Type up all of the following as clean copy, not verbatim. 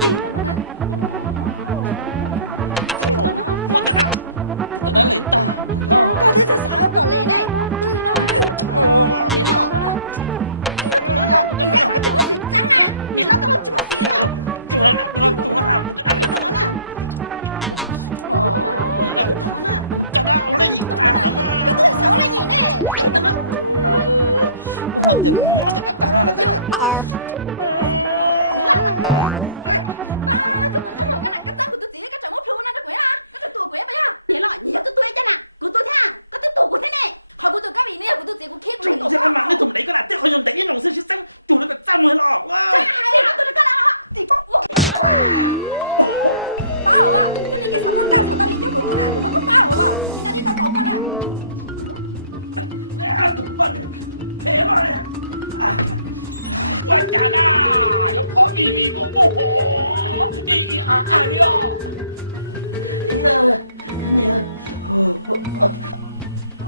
tao nó nè tao nó một tao đã lấy ta mà lo có thế sao còn lẻ này con bư nó đến nó nè tao nó nè đi ra cái chúng nó xịt trắng à đến nó tao chúng nó xịt à chúng nó hàng cũng đã lấy tao nó nè tao nó nè tao đã lấy gì ta cái thứ sáu là gì nè tao nó một ta nó là ta ba cái tuần trong cái này cái tao của tôi chỉ cái chồng mốt luôn nè quế à cái chồng tuổi quế bây giờ thế là nhìn tôi chứ nè của tôi thế à cái tôi của thế này họ của tôi cái gì nè của tôi chỉ của kia của chúng sẽ mang cái thùng đấy cái nào tiếc họ dùng đấy lòng sinh sinh chủ nó phải trăm người lọ wow hay là tôi nó cái nào thì có bao à cái này cái sao tao gì cho của tôi nè của nó có bao à thì nào đi tao cậu con này tụi bạn thế mà này quan chả na nó khó gì vô hổ đi đi nhớ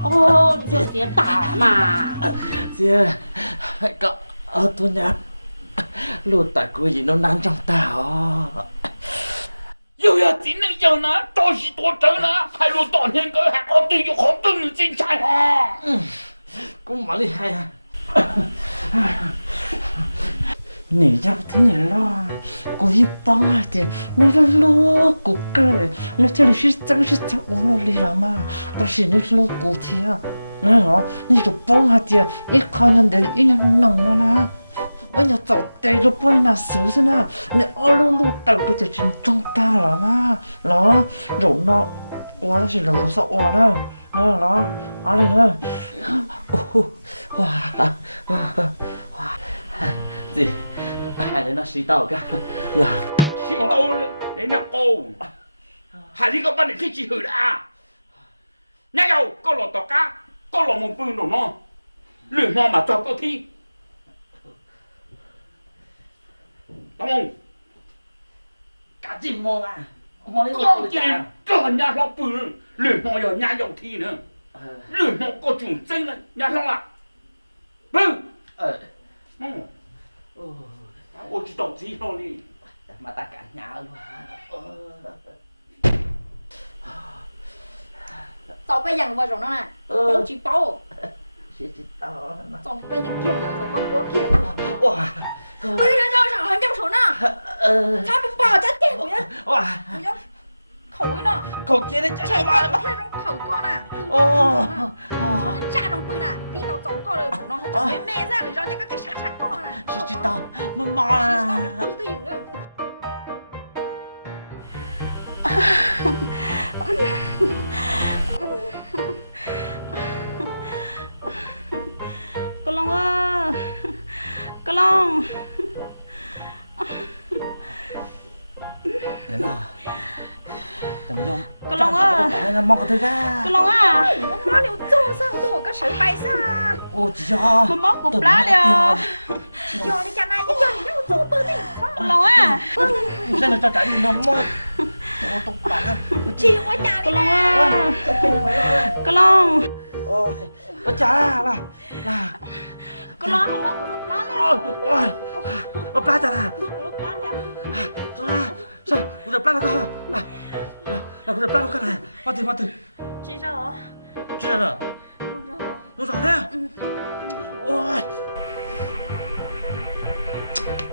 ô xía tả mà xía cậu tôi nhát luôn tại cô gì nó nắng trong tao yêu ya chính là yêu nó tôi chỉ tôi chơi nó hay luôn tổn hiện cái hạt có tư dục khó tư chính trai ha cũng mà đi hay à nỉ chắc thế này lo cô giúp băng thì nó lo cô cái nó chơi là chỉ uống đi là mà ta chỉ nó lo cô thì à nó như chụp băng thì ít coi nên để ít nồng nó nè bây giờ tàu tây nó bay nào sướng thế nào này ở luôn tàu cái chuyện trong ta là mà nó rồi nó qua nó chỉ là nó sợ qua đó nó ở đây nữa gì hai đứa nó xí tàu cả xí tàu đến là cô hai đứa các bạn để khi chỉ hử đã nhá đâu có lọ tàu cá có lọ một bưng đồ nó lửa ngon mà cho có thi đúng không cả gì mò à con gì có nhà nó bưng lửa ngon rồi nhà dầu thi nữa lửa ngon có chủ sinh là nhà nó là bưng ôi chị tổng gì thôi đi mà ta cả nhà luôn tao bây giờ vào rồi nó nè tao chỉ bao chị tao bây giờ kia giờ tao con búa kia wow bây giờ sao sao trong số nè sao bị bỏ chết tiền của nhá wow khẩu ấy nó khẩu kia đấy chạy tay có thể trong khẩu con à nó cha trong quên à đi tao走过了nó chẳng biết mê ra để cho những cái sát con à chị tao mà không tôi hiểu được con long ơi con long thế nào tầm nhông con long ơi là mong có thời ra con long à má liệu做sao做cái sợi bay sao ô chị cho mà móc cục lá đi chị cho đi cha này chứ giờ nó做bự đi con long à sao nó cho trả đi nó móc tôi bạn á chiều quá cha đi con long à con long ôi cha là con long không móc cục lá đi ôi ôi plá cha là cục lá đi sao udah plá nó nah udah plá nó cái này mati chị sao chị ra nó rõ thế à ôi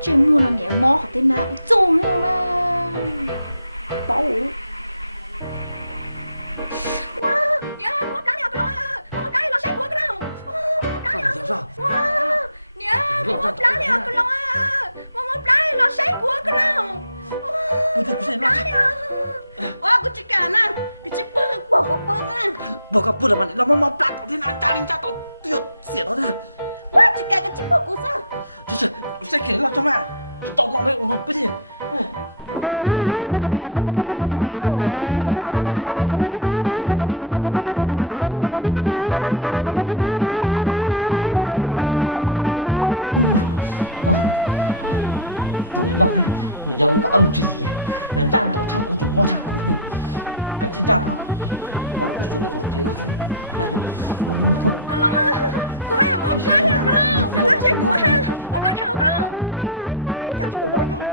chuyện mua là nhẹ mò học tên nào trông nghe mà bảo wow nhá móc đá nhau cái nó móc đá nó sẽ của cái nào móc đá nhau wow nhá móc đá nhau cái nó móc đá nó sẽ của cái nào đá nhau wow cái chiếc cả nè cái chiếc bơ nè bỏ cả bơ là mình nó móc plá thế nào cha linh cha tao tuyệt xỉa nó ra wow chiếc cả cái chiếc bơ của sao chứ sẽ kể là cho mà tao mong đây cái gì đâu mình giờ có âm chuyện gì mình đang có trong cũng mua trang cũng cái trên trang mà cái sự khổ chế con long ơi có hay móc lá nha con long cái lá sẽ của ha móc lá theo con long chào chú bộ nha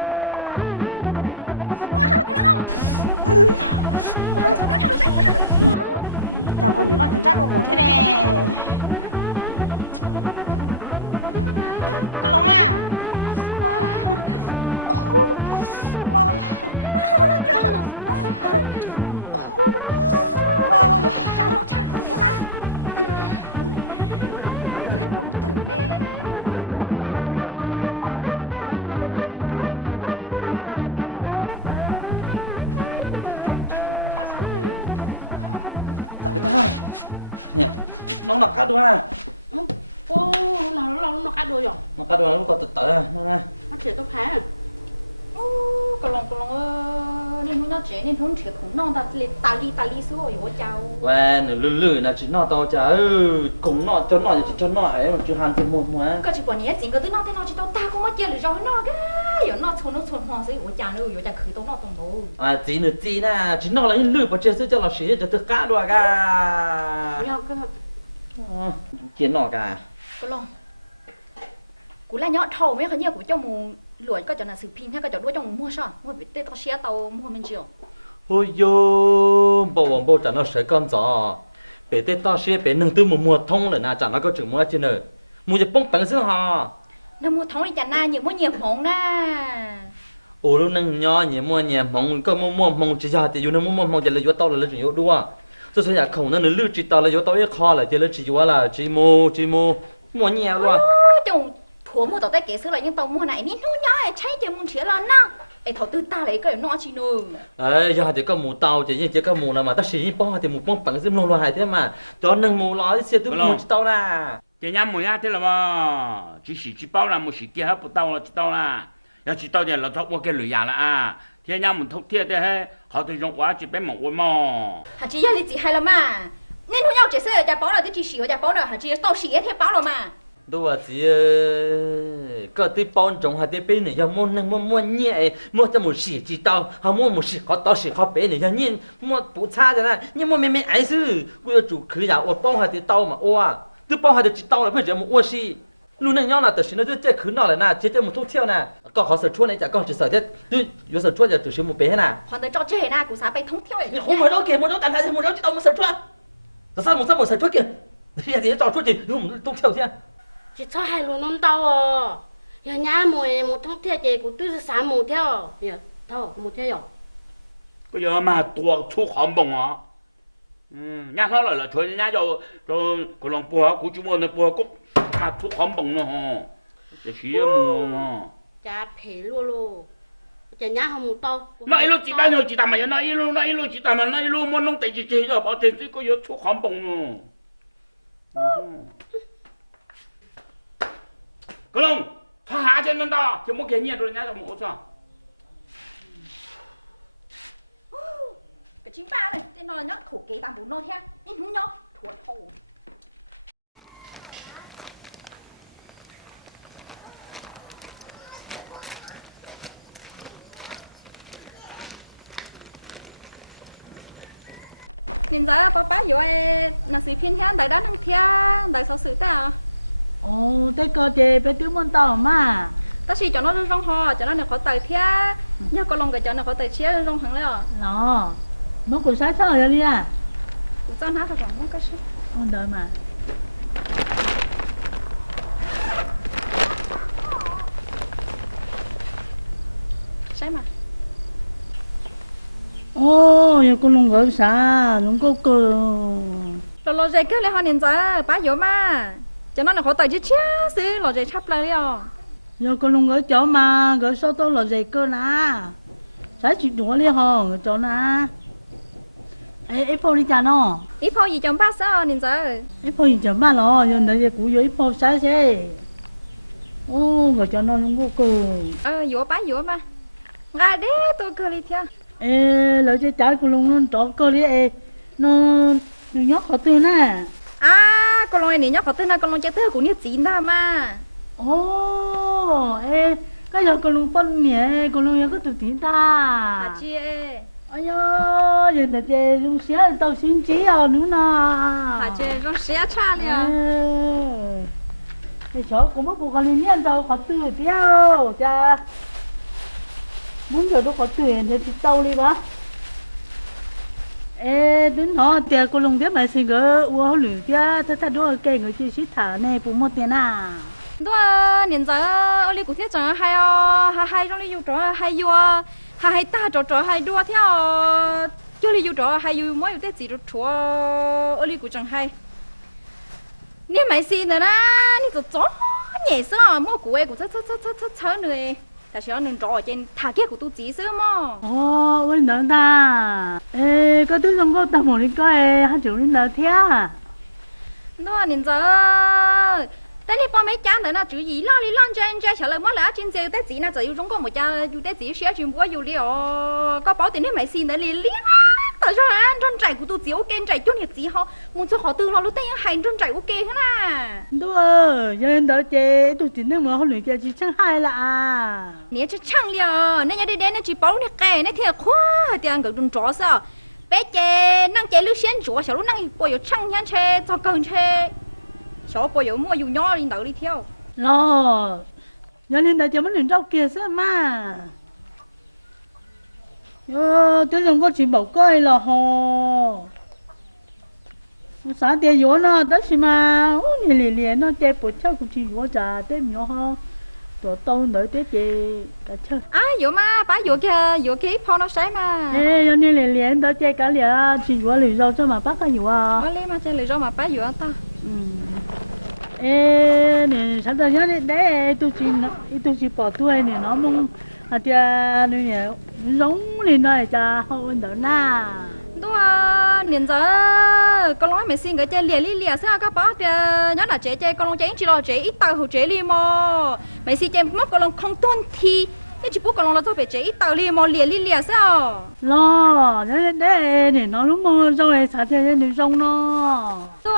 Chào cô nhìn nó chẳng ra đồ cổ thế nè. Cô Long à. Wow. Chào nó chào thế mà. Công tử nè. Tại vì ta nè nó là cá đua à Ô, nó cá đuôi rồi. nó cá đua nó còn tự à nó nè Nó chỉ tôi phá. Cái lòng nên nó trẻ nên không trẻ cũng non ta li số rồi của cháu. và nửa lử là chỉ nó tao chả cũng nó cho nó chỉ cho nó ấy mà chưa hàng thì một mà Có chỉ bọn nhé chính cái thứ nó thế nó chỉ tao ta cũng mới chơi được rồi nó cái, nó xuân hoa sấy của cháu nữa, của cháu khử tao nó tông đồ. à chỉ nữa chỉ nè chỉ nó là những lử mà chơi cho là xí cho tự cá đua cả Nhau cơ. kiến nó cả Cái lòng cú là nhọ thầu mấy cái nhiều của cho mù lụi có cho là sự pin hay có cho đuôi cho mù mua sao, mua bị tê tao xe tao mua mình chịu. ôi yo bộ chả nó sẽ con gió bé tết to xe bé nâng tư một mùa thông rồi nè chả nó có chừng mua trên nữa muaจะป้องปังซื้อหอ Nó mua thóng đi chả na nhiều mua nhiều món na. ồ lúc nâng nhỏ nhiều mua nhiều mong có mua mong chỉ giờ thìอยู่nâng mua mong chỉ là yếu tao là chỉ yếu đua rồi sau này không nó lư chỉ tao là yếu tao yếu kho là chỉ là chỉ yếu là chỉ mua nhiều luôn Chồng thua mua tao tay kế xưa là nhưng tao mua này nên nó nhá cháy chơi muốn chia là na. Ê thầu tư ta lấy cái nó chi nữa. ấy giờ thì có mù tao chỉ có mù là mà ta xí bao thì mù bông bằng xí luôn hay thế mà cho nâng mù ló xe tôi mù chỉ tao nè cái nhà mùi thế là mà chỉ bao là một chỉ kia hết tao là chỉ tao là ya chỉ tao thì là thóc qua cái lưỡi là à thế nhà mình thóc thiệt thế họ thì dùng quá chỉ bé một quên mà Hả chị là chị hay là mà. Nên nó nhau chỉ xưa chả bảo là cái chị xỉu chả bảo là hả chị tao xỉu thế bảo là mà. tôi là chỉ có tí bao trồng hay tí bé này giờ mua nhẹ mua cho một xỉ chỉ tao không mua một xỉ họ tao xỉ họ bé này giờ nhìn mua bù cha rồi nè nhưng mua mẹ ấy sư tôi chủ cứ giờ tôi bao hay tí tao mà ô à tôi bao hay tí tao là bây giờ một ô xỉ lúc này nhau là tự nhiên nó chơi cứ nào là nè chơi một thuốc thiêu nè có họ sợ chua này chả có chỉ sợ thế tôi vừa sợ chua giờ tự nhiên một bé nè Hoàn tới cho chơi na của sao bay thông theo ấy. không phải đâu kìa một đâu tàn hại một đâu chỉ tao một sợ chua sao một sợ chua kìa thì cho chua thì không thuốc thiêu thế Chỉ cho hai luôn non tao à. Giờ nhà mùi một thông thiệt chị của tôi sáng một theo. Giờ tao một theo rồi. cái giờ mà tua thu khóm bông à nhà nó là chơi nhà cho cái lòng bùa của chúng mình bùa cũng mà thu khóm bông nữa hả cái gì mà Chả phê luôn. Chả nhà không một tao. nó ít lúc chỉ bao nhiêu chỉ tầm mà nó ít lúc chỉ tầm mà nó ít lúc muốn nông tây chỉ rồi bảo tiền chỉ có giờ thu khóm bông nữa cái lòng thà hạ chân nó đó chỉ muốn cái nhẹ rồi nhà cho một sao Cái chính ba này tên nó nhá khổ kế tạm bún nó theo. Nhưng không nhá thua thầu. Nên giờ bác vô ai là sự phiên theo đại đó năng theo đại sao sự thế à? Ồ, thế cơ chị bé tiếng môn tàu mà. Ta chỉ cho nó rong ho cho nó này khó tài theo nhá có lòng cái cho nó khó tài chia rong thằng đấy à? Nó, nó cũng sáng sớm rồi đi à. Cũng cho nó thật không cái gì. Con đợi mà. Sai mà. Ồ, giờ con lông gỡ xa, lông có cơ. Lo dây cái này họ nên giờ bác vô mà cho nó là khó tài chứ chia xí lo dây chắp lại đi à? Giờ con lông gỡ chỗ mà, gỡ số tôi là gì cơ nè. Sáng chuyện đùa đi hò, gỡ chỗ nè. Ê, phô đi chả nó. Ít phong gì trong bác sao nên giờ. Ê, phô gì chả mà nó, giờ nãy giờ cũ vô phô sáng xe. Ồ, gỡ cho nó lông có cơ. Vô bác vô mà. Ngài đấy tôi cười đi theo. Ê, lỡ chơi trái con lông nó trỏ cơ đi ê. Nó nhóc khó tư nè. À, con lông này nhóc khó tên là con lông chơi tư của nhiều chín ra mà. Ồ, ê, cái giờ con lông phân nhỉ, con lông có tự tin ta. Hả chị ơi? Ôi dồi, giờ ta chơi lông xé tao xin chí à nữa nè. Hả chị rong xé cha liền. Ê, chó cũng mất một con liên nhân đâu, khó tư tiêu, cha. Muốn giờ đâu có tuyển thì tao đi bác. ê đến nó tiền cô lùng tiếp mà xin gỡ uo lử tiếp thật đua cây người chơi xít thở này bụng một tiền à đua nên giờ ở đây cũng thiết chẳng hay trong đây yêu trò hay yêu hay ta trò hay đua theo cho đi yêu trò hay yêu mỗi yêu tết gì trò ở đây cũng chẳng hay nè mày xin nữa na nè chó nhẹ sao mua của em cũng chớ nữa ta sẽ nên trò trên thả kia của tôi chỉ sớm mà ồ ôi nợ ta ê có thứ trong có tao một đi coi hai triệu đến nợ thế đó nên giờ tới đi bao mấy cha nữa na chữ gì lo đi lon trên trả lời mất là trên xe tới gì na giờ yêu trong có một cha yêu tới gì sẽ chuyện bữa yêu đi có bảo tiền nè mày xin nữa liền tại sao anh trong trại của tôi chỉ ok trại chút nhiệt gì họ muốn cho họ từ lo lúc tây hành trong trại ok thế nào đúng rồi giờ em đỡ chế tôi chỉ nên mà họ luyện kia chỉ chẳng hay là nè chứ chẳng liền nên nhà đi đến nó chỉ bảo nè cái nè thiệt quá thì anh cứ đun chó sao bé chế năng chế lúc xuyên chó sao lúc năng bồi有chẳng nhang chế cho cần chế sao bồi有mua有nhỏ đi đỡ đi theo lo giờ nên đã cho mình luyện rau kia sao mà tôi dùng có chỉ bảo coi là họ sáng tiền vô nó đó xí mà liền nó chơi bột chơi cũng chỉ vô trà tên nhỏ ho tổ tông đợi tới chơi cả chơi vô mà bà vô kia phong nó sấy mà ê cho nên liền đó chơi cả liền chỉ vô lười rau cho mà bác cái vô bà lấy mà chơi lười rau mà bà vô ta ê nè sáng giờ nhớ đấy tôi chỉ bỏ tuổi nè nó mong tia nè giống lên nói cha hậu đỡ na đúng nên giờ con nói mày xin cái chơi lìa sao các bác nhớ là chơi con nói chơi chỉ lo chơi ít tàu hồ chơi li mò mày xin chơi mất con nói không tuân thì nhưng chỉ bố con nói là tôi phải chơi ít tàu li mò lìa sao lo nhớ đấy nè nó lúc mò rồi sao chơi nên rong nó đúng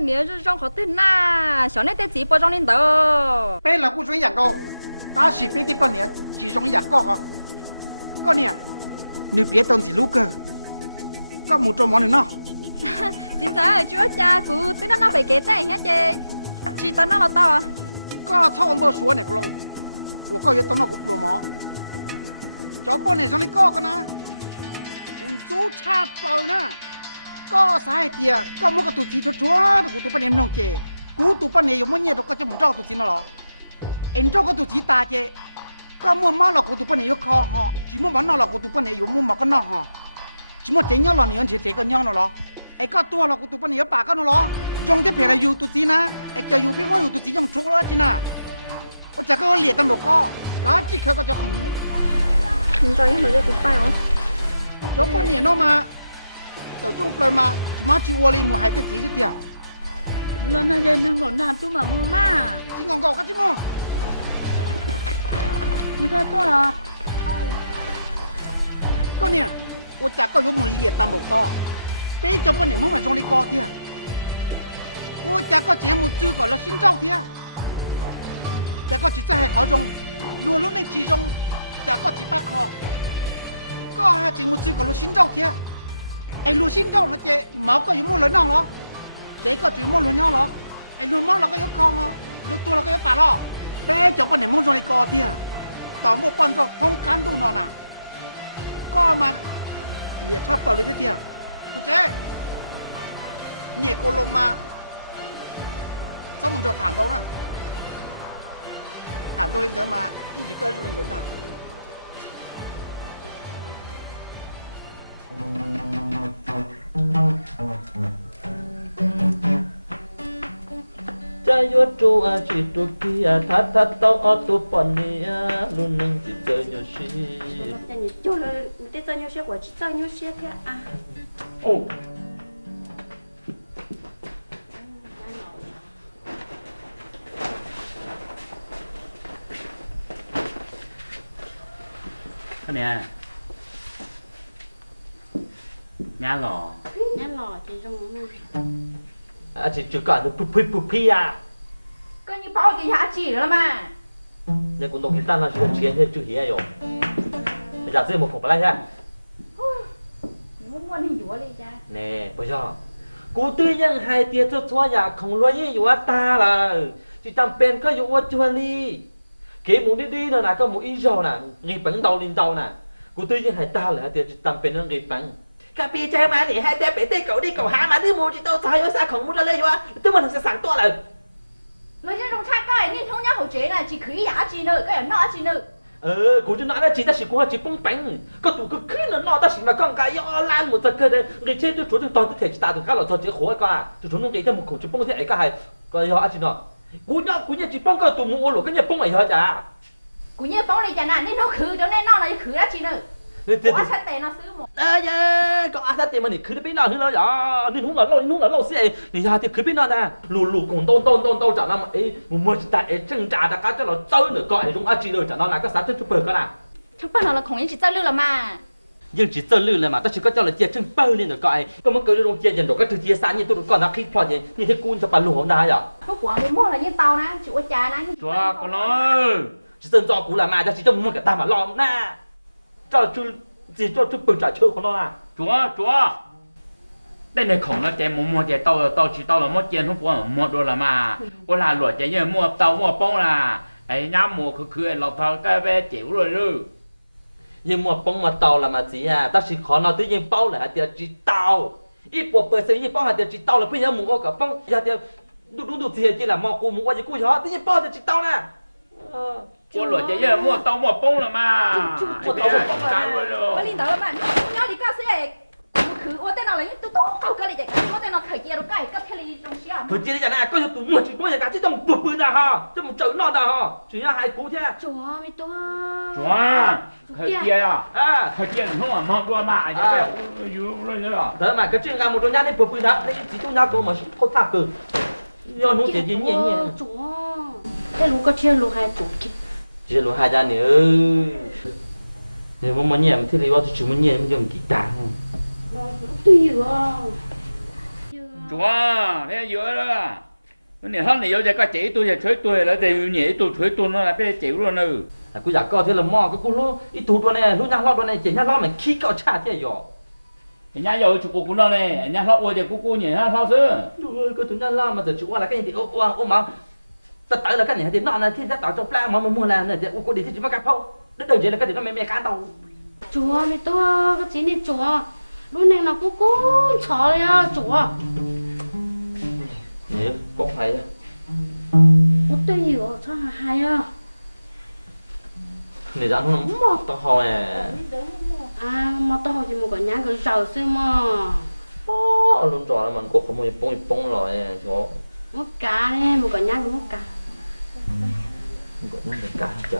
nếu rong khó tin na小那只播种领导bé là cô doanh nhạc cô ta chỉ biết tiếp con nè chỉ doanh nhạc cô hả con nè nếu biết tên gì lúc cơ có một trong món này nó chính xác chúa cha của tính nó bị kế tay hết chơi chỉ tao nó là tao à có thao ông bơ số này con我告诉你，那个不毛，找半年上的搞个呢，我做差包呢，搞啥的，搞么个肚子戳，我都半年弄些，我都半年有么嘢都搞这么着肚子了咯，人着个肚子大些，搞么嘛了我都半年有考哈，只么玩了我都半年有么嘛个那哈，只么真样了你样子这个样了咯，哎搞多了我都半年有八个了咯，用的别来有肚子呢，哎叫有别么有肚子用戳了去呢。我这个脸都没搞，哪几颗个叫红？你在那就不拜哦。有半年了嘛，到中国嘛，起码去窝里么还得几十天。lần này lên đừng còn đàn tôi mà mua mà chỉ ngon gạo cái chứ mà.你看多了个呢，我这个有么脸都没搞，别叫半年么晚上里搞的。我这个节目最搞了新照的。แต่ก็จิตใจให้เขาจงรัวลุ้นในจีจงแต่ก็จิตปากคอก็หาจริงมุดซื้อกับลูกชิ้นเจ้าเทียไอ้ลูกชิ้นเจ้านะเจ๊หมาก็อยู่มุ่งเลยน้องเหรอเจ๊ก็จุ่มมุ่งเลยน้องเหรอไอ้ลูกหม้อเราก็ยกคองเหรอลูกตัวเราก็ยกปากเหรอแป๊ะจบปันไหนมุ่งจงในกอเทียต่อหม้อปั้นจบท้องคันดูนอนน่ะก็มาเหยียดทับเปล่าเลยเทียคุณเจ๊เนี่ยก็ลงมาสมมติจะถามเรานะถามตัวเองเดินมา一几个人轮的จะยศจูอาชีตุกีอาทัดทัดต้องเอาตัวปนเนี่ยลุนนึงจิตเจอโยชิ แต่你就是你得做牛血，我去做牛血去啊。哦。cái nè nhá lò nhá lò thì trong nó à chỉ cả được pupi à coi như bao cái giá trị nữa mà nhà cũng đồng tan là chuyện tiền thì chưa hiểu rồi bây giờ sẽ một cục lại nha muốn mua thì dúa đi cha nè bây giờกูตื้อยังไฮเตียทั่วๆอยากของรวยยี่อยู่ว่าตาล่ะจิจำเป็นก็อยู่ว่าจวนลี่เขียนหมูดีๆน่ะก็หมูอีโจน่ะรีปังเตาลินเตาน่ะกูตื้อยังไฮตาเลยเตียจิจำเป็นต้องรีปัง cà phê chơi mà thì hai té bể cậu đi cậu há mà đi mua chỉ tao thay sao không mua ra đây quá tôi mình sẽ sáng to là Lời chứ trong cha cái nên không nhá hậu chế là chỉ khứ giá chỉ nữa cái nọ chỉ nữa. Cô chú nói là chỉ ta chỉ có chỉ bông bánh có tụ cứ khí nó ta chỉ mà con cái yo lan một tật cái đấy người chơi tôi chủ tôi toàn tôi thể chỉ ta được cái là thôi chỉ khổ cái à tôi chủ nó để cho một khẩu chỉ bông thế ấy cái hay cái yo chỉ nó cú nhá chỉ bông cái tụ mua rồi cái nhà bông này thôi chả Cú nhớ bóng này chả nè nên nó khứ cho nên nó là khứ giá chỉ nữa. Quá sát tệ nó xứ một. có ai sát tiền mà nè cứ biết nào nữa ya nên không là lâu xe thì ra thì cứ biết nào nè lù cùng tôn chả làm ấy mua chỉ tại chân trà đã cá cho nó chơi nữa gọi dùng ăn chỉ được chả nó là cái sáng chân chụp bờ cái nào Chắc bắt nó là không những chỉ chơi lưu là mà. nhưng chỉ chơi lư là mà ta chỉ có cho là chia chân bơ lên rồi coi có một cái đồng chia dần rồi cái thứ chia sáng như tôi còn là khi phò gì như thế cún cho bà lùa hôm nay à Nó của mình mua là như tàu nè chịu trà nè. Chúa con ơi. chỉ sơn do cú là mà ta chỉ cho mua cả ta mà lo na cho chú chỉ cho chú bự trả chơi con nó à Chúa. Đây này khổng nó chạy mua chạy tao chỉ tao là mất tiền không phải mua đồ là mà. Ô là lụa chạy như mua tàu mua bông là ấy nhám mua cứ lọc thao cái bé chịu rồi đó. nhưng mà bông mà tàu là mà gì à ta chỉ khó nói tự nhiên bao là tiền chỉ tàu ít bộ bờ xây như bao là tiền chỉ tàu là bây giờ mua cả bông giờ tiền đúng gì chỉ là mua mua gì cú cho tự nhiên bao là chỉ tàu nè Ô lụa chạy như mua tàu mua bông là mà. Mua tàu mua bông là rồi đó. Mà linh tàu là mà nhớ đi cá xe. Khứ ô tên nào là những tôi câu cái này chạy ô tên nào khởi chia đâu cái cấp theo lý trong xe. thôi chỉ là này có tụ mua chỉ có cái trong bự ra ha trong một chợ non ra ha chỉ là hai cú thế Chúa mày tôi. Chúa. Khởi kia à. Khởi kia không mà mua đồ mà chứ phải yêu rồi đó. thế mà cái chuyện làm một đôi nhát đi bự đó đấy chỉ tôi nhát tôi mà không tháp cơ do nó chỉ gì nhỉ Chúa. Thế lúc có chia lúc hai chục kia. chỉ là hai gia nữa nếu mà nhầm thì lấy vào chỉ muốn nhầm dùng guitar Tùy rồi. Chúa, thế giữa đó. Cái này hết này vô cái chỉ tôi thì thuế tôi là thì nhỉ tôi thuế tôi nó là bé chịu luôn nữa. à cứ giả co thế là mò cái cú lú ít thú đua này lú nhát lót đua này chỉ nhát lót mình khí cao chả thế rồi Nhà vô chụp cũng đó này, nhà lót ôi thì cô nhỉ ha sao chứ? rồi cái tụi nhát lót mà giờ chụp là cái gì ôm mà ta tới là cái này thì nó là thì ta tạo trong plan mà mua là này thì cô đi thì chỉ có cái phao đứt đầu gì là cái gì nó mẹ cá tàu Chúa mày tôi cái gì này chúa. Lúc này nó cũng chó ya chúa. nhỉ có phải Ủa tùy rồi cho hai à. này ra nó mò tao hỏi À mà tao chỉ một cái nhang cái sầu xem mà. ô luôn trò là mình cũng không mua bông rồi chỗ Một cá này một cái nhang một cá. gọi nó là cá chả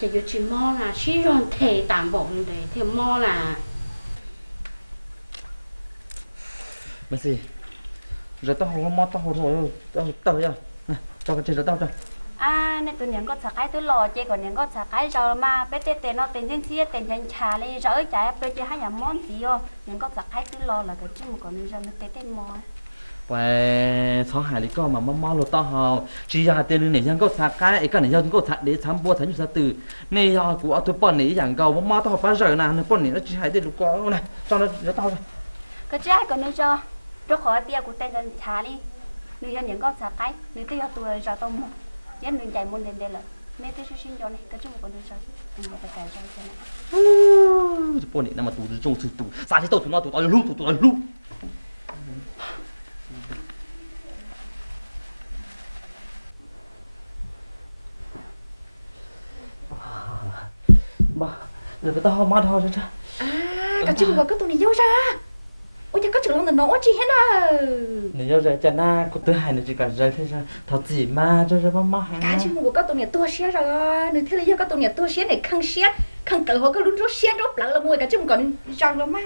Chỉ có chỉ mò là chỉ rồi thể tạm bộ lên đấy thì mò là mà gì rồi tao không mò tao rồi tao ra tao cái chuyện rồi tao cho à nên tụi nhện có sạc cái tụi lò chơi còn nhện có sạc cái rồi mà bé tê nó tiền trên xía tiền trên trà đi rồi chạy bé chơi hai nhà món gì ô nhện có sạc cái tụi lò là cái chứ mà còn rồi nó tê mò vậy sáu hải lý co mà mò rồi tao hò chỉ ra tiền này ยัง có sạc cái này ยัง có sạc để tham bua thành từ này giờ của tôi bọn này อย่าง cầu mò tao bao giờ nè bọn này nó chỉ hay để lục co này cho nó tao cái chứ ai còn nữa cho rồi khỏi tia của tiền trên trà đi nữ dân nhện có sạc cái nữ tia tụi rồi tao mua dân nữ chạy muốn đến đây là mẹ tôi xin cho này cái chứ mà còn rồi mình phải chạy cho này bọn này nằm mà tụ trong tụ sao thế tụi nó lúc mà rồi cái tao mà thôi chứ Cái chứ mà cái tụi này vô ra. Ôi chắc có chừng lòng nó chi hết à. nếu giờ chả na có thứ hai nữa chỉ cần rơi thế ra thật gì mà cho mà Cái chứ mà cái tụi này tua xe rồi. Nếu thế là do cái tụi này tua xe này khăng xe, khăng cỡ họ cái luôn rốt xe rốt lỡ là mua cái chứ mà còn răng là mà.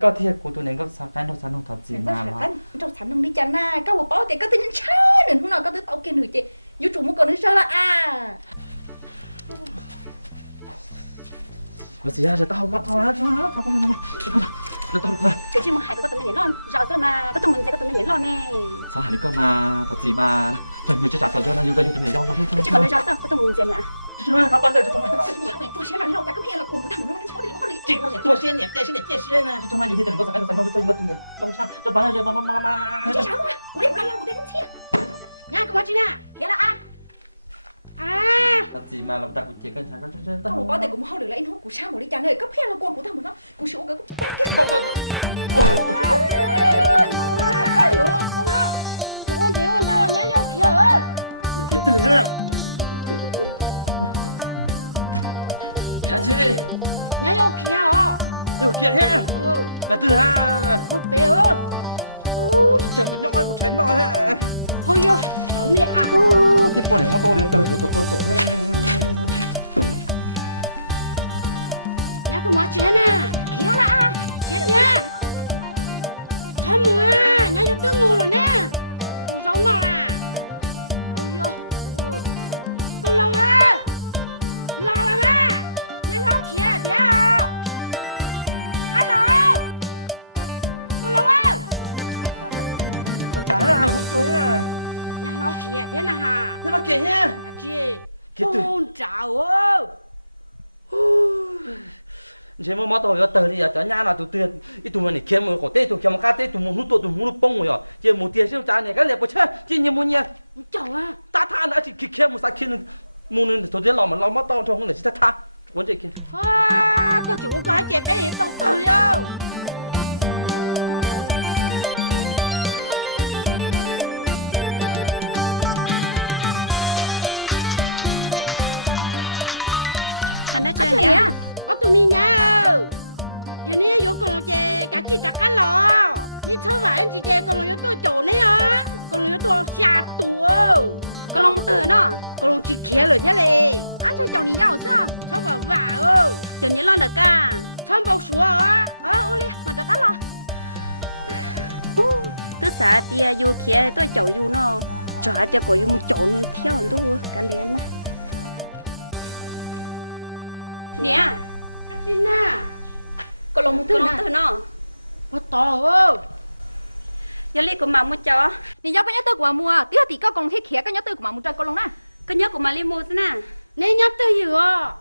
có thiệt của tụi này có sao cái nó sao nó thật gì Nó mà phải trong sản nông đi chả na, cái bộ báo thì cái tên chá nên hôm nào cái tên tao kia nữa chị. Vô chủ một con nữa sao là à. mà gì ra rồi tao mắt thôi nó tao mà cái chứ mà hai cái tụi nó nhện lon rồi rồi mà cái tụi mình sẽ cái tụi nó nhện lon nè sao hả con mà thật gì mà trời người cho trả thật cho nó yêu tụi này đâu cái chứ còn nó rồi sao cái tụi mình sẽ nữa không bao giờ chúng Tua xe là đâu cả cái kia là cùng cái thằng nó cái số thì nó đi. chỉ có tua xe nhẹ nè chúng mày như thế có sao nó tôi tụi trong sao cho bán rồi mà Chứ sao mà, của đi của nó lâu của tên xe. nha các bạn chị nè Kia là à. à gì mà làm ta cũng chỉ cần cho tao Không có thì cũng không được là anh hút của sao một đi chàng này cấp hết là con của tao một nó của số cái Có hiểu không? Con thấy con tao nhá nhau kìa. Cái từ nữa. Dạ chị. Nhá nhau kìa hả? Điều kiện ha. Bà từ ha. Con bé ơi. Chẳng có nhoi một tránh nói ha. Thôi vô, sống đi à. Thế con này mong to đến từ tôi. Nhá cái món chén à. Kìa là. Kìa nha. Thôi mù à, nhá cho tôi mù rồi nè. Ủa giống nào à. Ôi vô. Con lòng à. Lòng làm à. Nhá nó kìa, thế à. Alo. Con lòng à. Chán là hút chuối à. Nhá nó kìa, thế nào hả? Thế mà kể nhá. À chị. Kìa từ. Con chào ơi. Chị mà tao có tờ đi à, cho nhà là tụi tiền, ít tụi mình kiếm một cổ tê, tụi kiếm một cá tê, tụi mình hút tụi mình hút bông rồi, chị một tiền siêu trái này cái liệp bớt chứ, chị nhiều mua nhiều, Chào à. ta tha nữa chị kiếm một sao kiếm, mua nên tụi tiền mà mất tao trong không để chị ta tha, muốn chị kia. À, có chủ có hai chị bé hiện tao tử liêu. Thành đã chơi nè. Ở tụi mình nha. Giờ này vô con chè cá chi cá lò. Đi chơi vải chị chè con yo tôi chỗ này á. Con yo tôi xa tù. Con lòng từ nó. Con long chỉ kia rồi thế này. anh chơi chồng đi nhau sao Chơi vào vả ơ. Chờ nhớ lo được ca. Chơi vào xuống á. Uli mà cho tao lo Tôi xả tia vô kia tôi chậu vô nó. Chờ tia có vô một chỗ theo tôi cả liền mà. Nè. Nè. con lòng Con lòng từ nó. Có to ơ. Giờ lấy của mà mua cho. đi giao cái nhớ tư của mà mua tiếc thì có con thiết khía cái nhớ tư của mà mua chơi con lòng nè Cái nhớ của mà lấy mua thế nè. Nè nhớ tư gì à.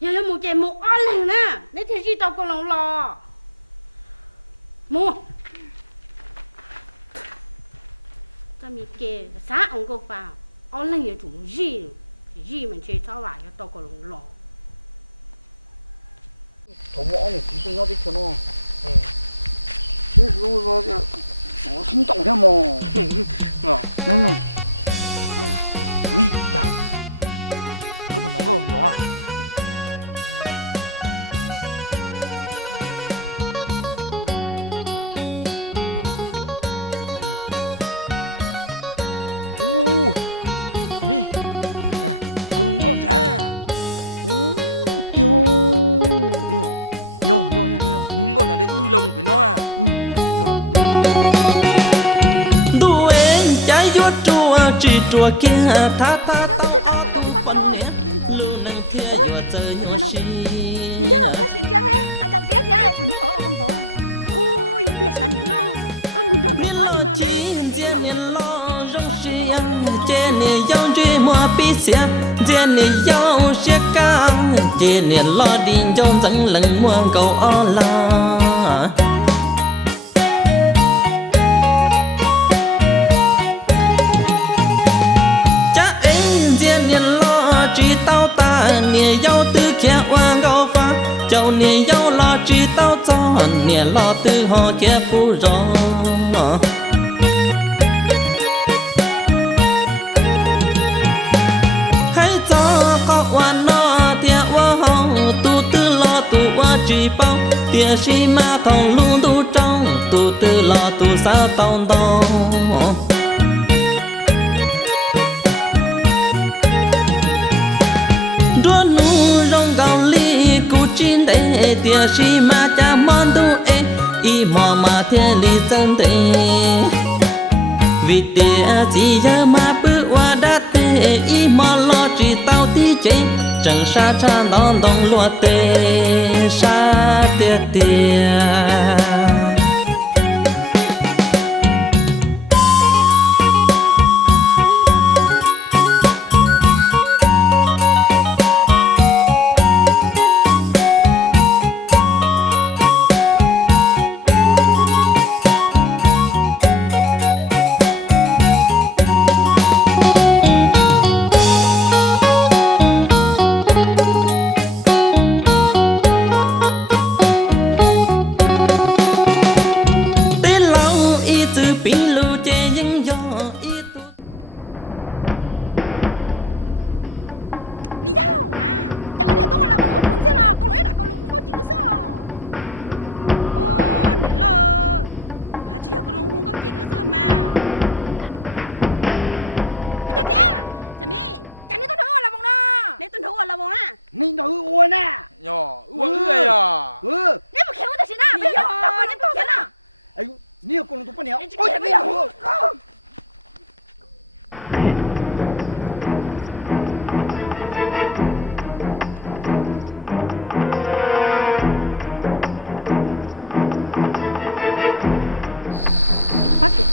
Giờ là một chè một ăn liền nè. Nè thì gì tao con lòng lò. Mua. Cho mình kể sáng ông cô vào. Ăn liền là chúng gì mình chơi sao vải cho tao con lòng lò. Thổ mõ một tí tôi nhau đi cho nó. Chứ rồi rồi nó sinh trọng theo mò. Ngờ. Mi, chả. Có mà nó có đó à? Mi, nè, con con chả. Tiêu. Yo, nướng con là để lồng phải nó à. đuôi trái vuốt chua chỉ chua kia tha tha nhau cứ chẳng một chồng đi bắt con rồi ôi cha đâu mình nhớ cái chuyện chưa hết anh chẳng tiếc gì ai chẳng biết ngủ là con tổ Ôi, tiếc sẵn nhỉ lo. Muốn ra gặp quá đi nó nè. Anh ấy lòng cho con tiếc sẵn con lòng. trên này dòng chơi mua pi xe trên này dòng xe cao trên này lo đi dòng dẫn lần mua cầu o la cha em trên này lo chỉ tao ta này dâu tư kia hoa gấu pha châu này dâu lo chỉ tao cho này lo tư họ kia phu rõ chỉ bao tia si ma thòng luôn tu trong tu tư lo tu sa tòng tòng đua nu rong gạo li cu chín để tia si ma cha mon tu e y mò ma thiên li chân te vì tia chỉ giờ ma bự qua đát te y mò lo chỉ tao tí chế chẳng xa cha non đông lúa tê xa tia tia này tôi là một thằng thế nào con lấy đã con luôn không có chữ sao ô nè lo hả chị con luôn không có chuyện cái gì mà chả thế chả mi chả này tôi nói là một nè để tôi thua là một nè Ni nó uo nè. Yo, uống ơi à. nếu mà khéo thì nào bây giờ đâu có nên có khéo nào Ai ni con tụi bao nhiêu? ôi bây giờ phát kìa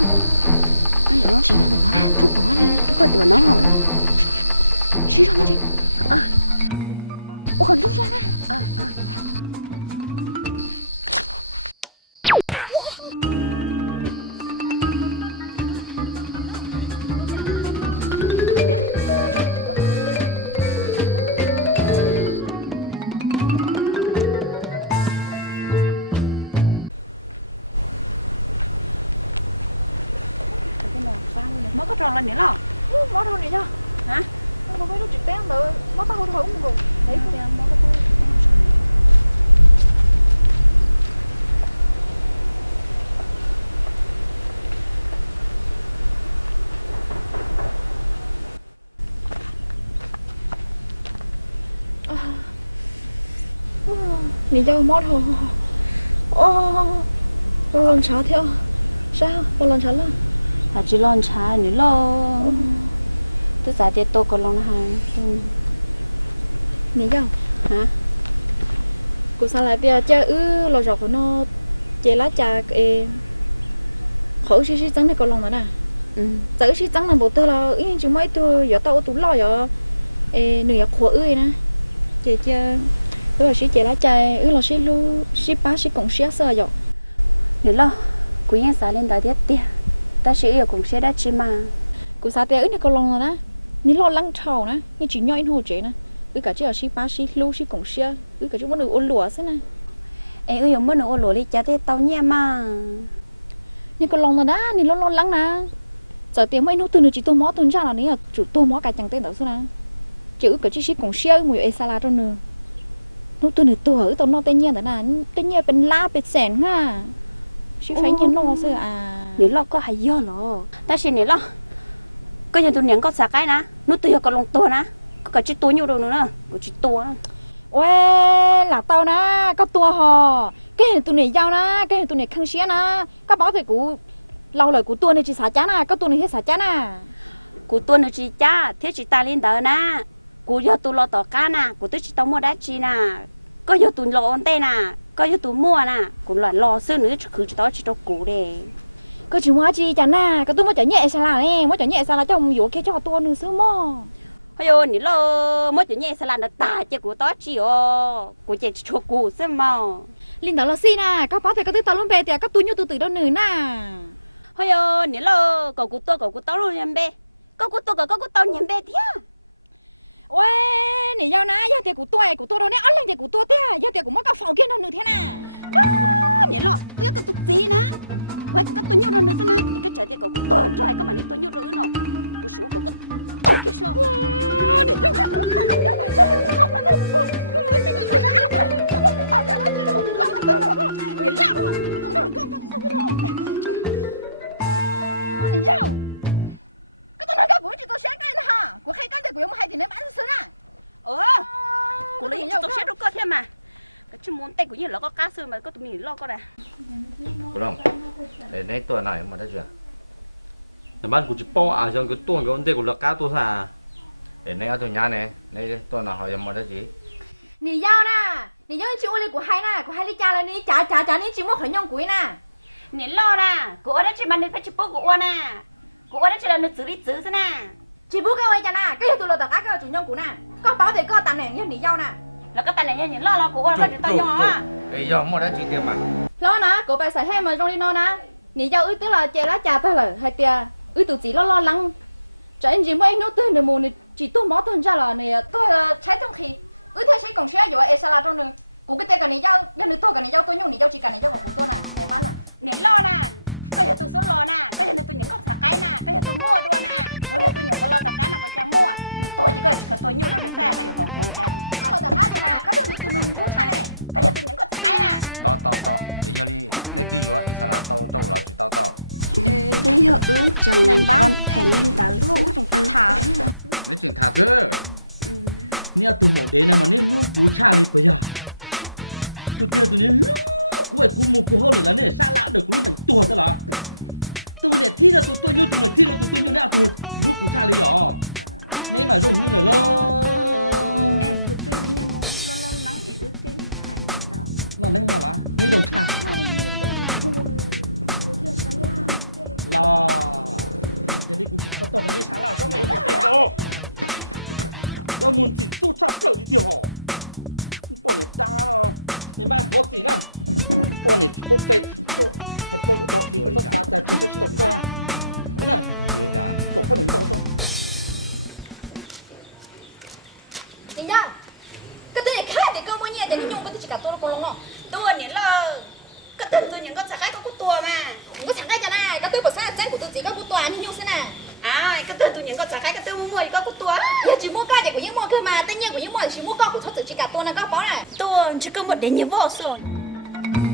chị là mình nó nè thuốc của nó nè thuốc có đùa nó chị ra nó chị ô còn thuốc ra nè mới có tròn lên nữa lo mất thôi này nha hả không phải nó chuyện tán rồi mất tao thôi cũng được đấy này cho mất thôi con lần trả theo sao con lần trả lên à chỉ lon trà nữa lo tôi giả tiền tôi còn lon hàng này đâu hả cô sao lại tia cha lo rồi của nó chế lá trà khẩu xí trắng này còn lòng nữa nè giờ xí trắng là bộ tôi là ý chỉ mấy tôi giờ tao tủ lo giờ nửa giờ khổ ơi nè chế cha tôi là xí chế lá trà là xí lu xí bá xí cổng xí sơ rồi nữa lo cô yên xả lên đá tiết tia ta sẽ ở cùng xe đã chi mà cô sao tia này còn lòng rồi nè ní lo lăng trầu nè như chỉ nhoi hồ chế nè cả chỉ là xí bá xí lu xí cổng xí cả chỉ muốn được ôn lúa thế nè ơi muốn được ôn lúa đi chả thế tao nhẹ mà nhưng còn lòng rồi đó ní lo lắng nè giờ tiền mấy nô từ nửa chỉ tô mó tuần ra là ní là chủ tô mó cả chẳng tên đâu thế nè chữ cả chỉ xí cổng xí mùi ê salad đâu nữa nô từ nửa tô ở tao nó tên nhẹ thế nè tên nhẹ bên lá bên sèn ha xí phải như nó xưa à nếu lo có hay do lo ta xin nếu lo có giờ tụi nhẫn có xả cái nè nó tụi còn lồng tua nè có cả chiếc tua nhiều đâu nữa nè có chiếc tua ôi là tao nè có tua hò cái này tụi này giao nè cái này tụi này khăn xía nè các báo thì cũng lâu lời của tua này chỉ xả chán nè có tua này hết xả chán nè của tua này chỉ cha thế chỉ ta lên đó nè của giờ tụi lo tỏ cá nè của tôi chỉ tao mua đá chi nè có giờ tụi lo ôn tê nè có giờ tụi mua nè cũng loại lo xưa nữa cứ chỉ tao chỉ tao cũ để có chuyện hóa chi chán nè có tôi mới chở nhẹ sao là nè mới chở nhẹ sao là cho ông dụ kia cho tua nữa xưa mò hay ơi nè lo mới chở nhẹ sao là ta chỉ của tao chỉ của chị cho cũ xem mò linh đó là xí nè các báo thì có tới tao luôn về thì các túi nhau từ đâu nữa nè hay ơi nè lo cậu của tao luôn nhầm bê cậu của tao nhầm bê thia ôi nè giao nè giao tiền của tôi đâu nè ăn lên tiền của tôi thế giao tiền của mất cả phòng kia nữa thế nè nè lo tôi có tụt gì nè quay cái tôi nhiều đâu nữa thế nè cái trái tiền cậu của tôi rồi các bạn đi tôi nhiều đâu nữa nó của số cậu có tôi kia sao nè giao cái nè giao cái tôi nói cái buổi chị tôi sáng cái nè ha của hai cái thì của em hai thì nó bán sữa nè của lấy tôi sẽ đâu có thêm mà cái chuyên môn tay của như là có cá sơ mà có tụi mình lo có này Cô Long, để nãy tuần này mà đã chưa? Nhà bạn của chị bao à xong cái tuần cái vấn đề của là cá tuần à? Để nãy ở tụi nhà này, nãy tuần nào hỏi mà đã gì? nè giao nè giao chị ơi của hai đi cha là đi trả đi chị mua khỏi nhông cuối nè nè lo nè của ở đây chị bán đi phải chị bố của nè của ở đây chị là nữ xử lý xử thế nè chị bố cái ơi cha nè cái tụi lo tao cá cái chủ nhông của nè có báo thì có tàn này như nè giao nè là cái tay này nhỉ lo của ở đây tao nhỏ à Bây giờ mà đã chỉ tiền mà. lo nè cô phải xài hem mà trong đi nó nè nè giao ư tức là chè lá trà thôi là hai tia ư tụi chị lo lắng cho anh chị mới nấu tên để mua nè chỉ tôi mó tên ra là nè tôi trái thông khí ư thế sẽ còn xe rồi em salad trong nữa của cái tay cái này giao nữa tôi cái này giao tôi nhung này giao chỉ cái này giao của tôi nè em bán nè nè lo nè cái giờ tôi số lo nè cái giờ tôi những con xả cái nè cái giờ tôi mua đua nè bây giờ tôi những con lo tập cá nào có cha mua tôi chỉ có tôi nhiều đâu nữa xe cái giờ còn mua cha có lo tập cá chả nè cái tôi tụi cũng cha này cái giờ tôi những con xả cái nè tao bây giờ đi lấy tí nữa ít là tao là chỉ tao bây giờ chẳng văn thành lên ta lúc tháng lấy chừng thả chứ nè tụi mổ đến này mà nên lúc cú cha đi bây giờ tụi kia tụi nên lúc cú phải cú một cú hơn nữa là nên xa lạ được luôn thành tua thế là tụi này thi ra tụi nhiêu tụi này thi ra tụi nhiêu nè tụi lúc cú cha đi nhỏ nên mà dùng như là lo em tụi tôi như muốn lo lắng em ước tên phải đó là nên là nên đồng cha là jadi ku tao nói sáng là có một cái đó tao muốn chỉ tu chắp lợi đi tiểu họ bọn này ta nên ba có gì nè bọn này có chạy to hay to đi cái tao ta chỉ có qua thế này tổ có đừng to thôi nhìn ra cái tên này khác thì cơ quan nhà thì nhung cái chỉ cả tôi là con không tôi nhỉ là cái tên tôi những con xả cái có tua mà không có chẳng ai chả này cái tôi bảo sao chân của tôi chỉ có một tòa như nhung thế này cái tên tôi những con xả cái tôi mua có tua giờ chỉ mua cái của những mua thôi mà tất nhiên của những mua chỉ mua con của tôi chỉ cả tôi là con bó này tôi chỉ có một đến nhiều vô rồi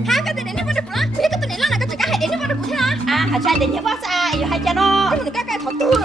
hai cái tên này nó có được nữa cái tên này là cái cái hay đến nó có được thế hả trai đến nhiều vô sao giờ hai cha nó cái thằng tôi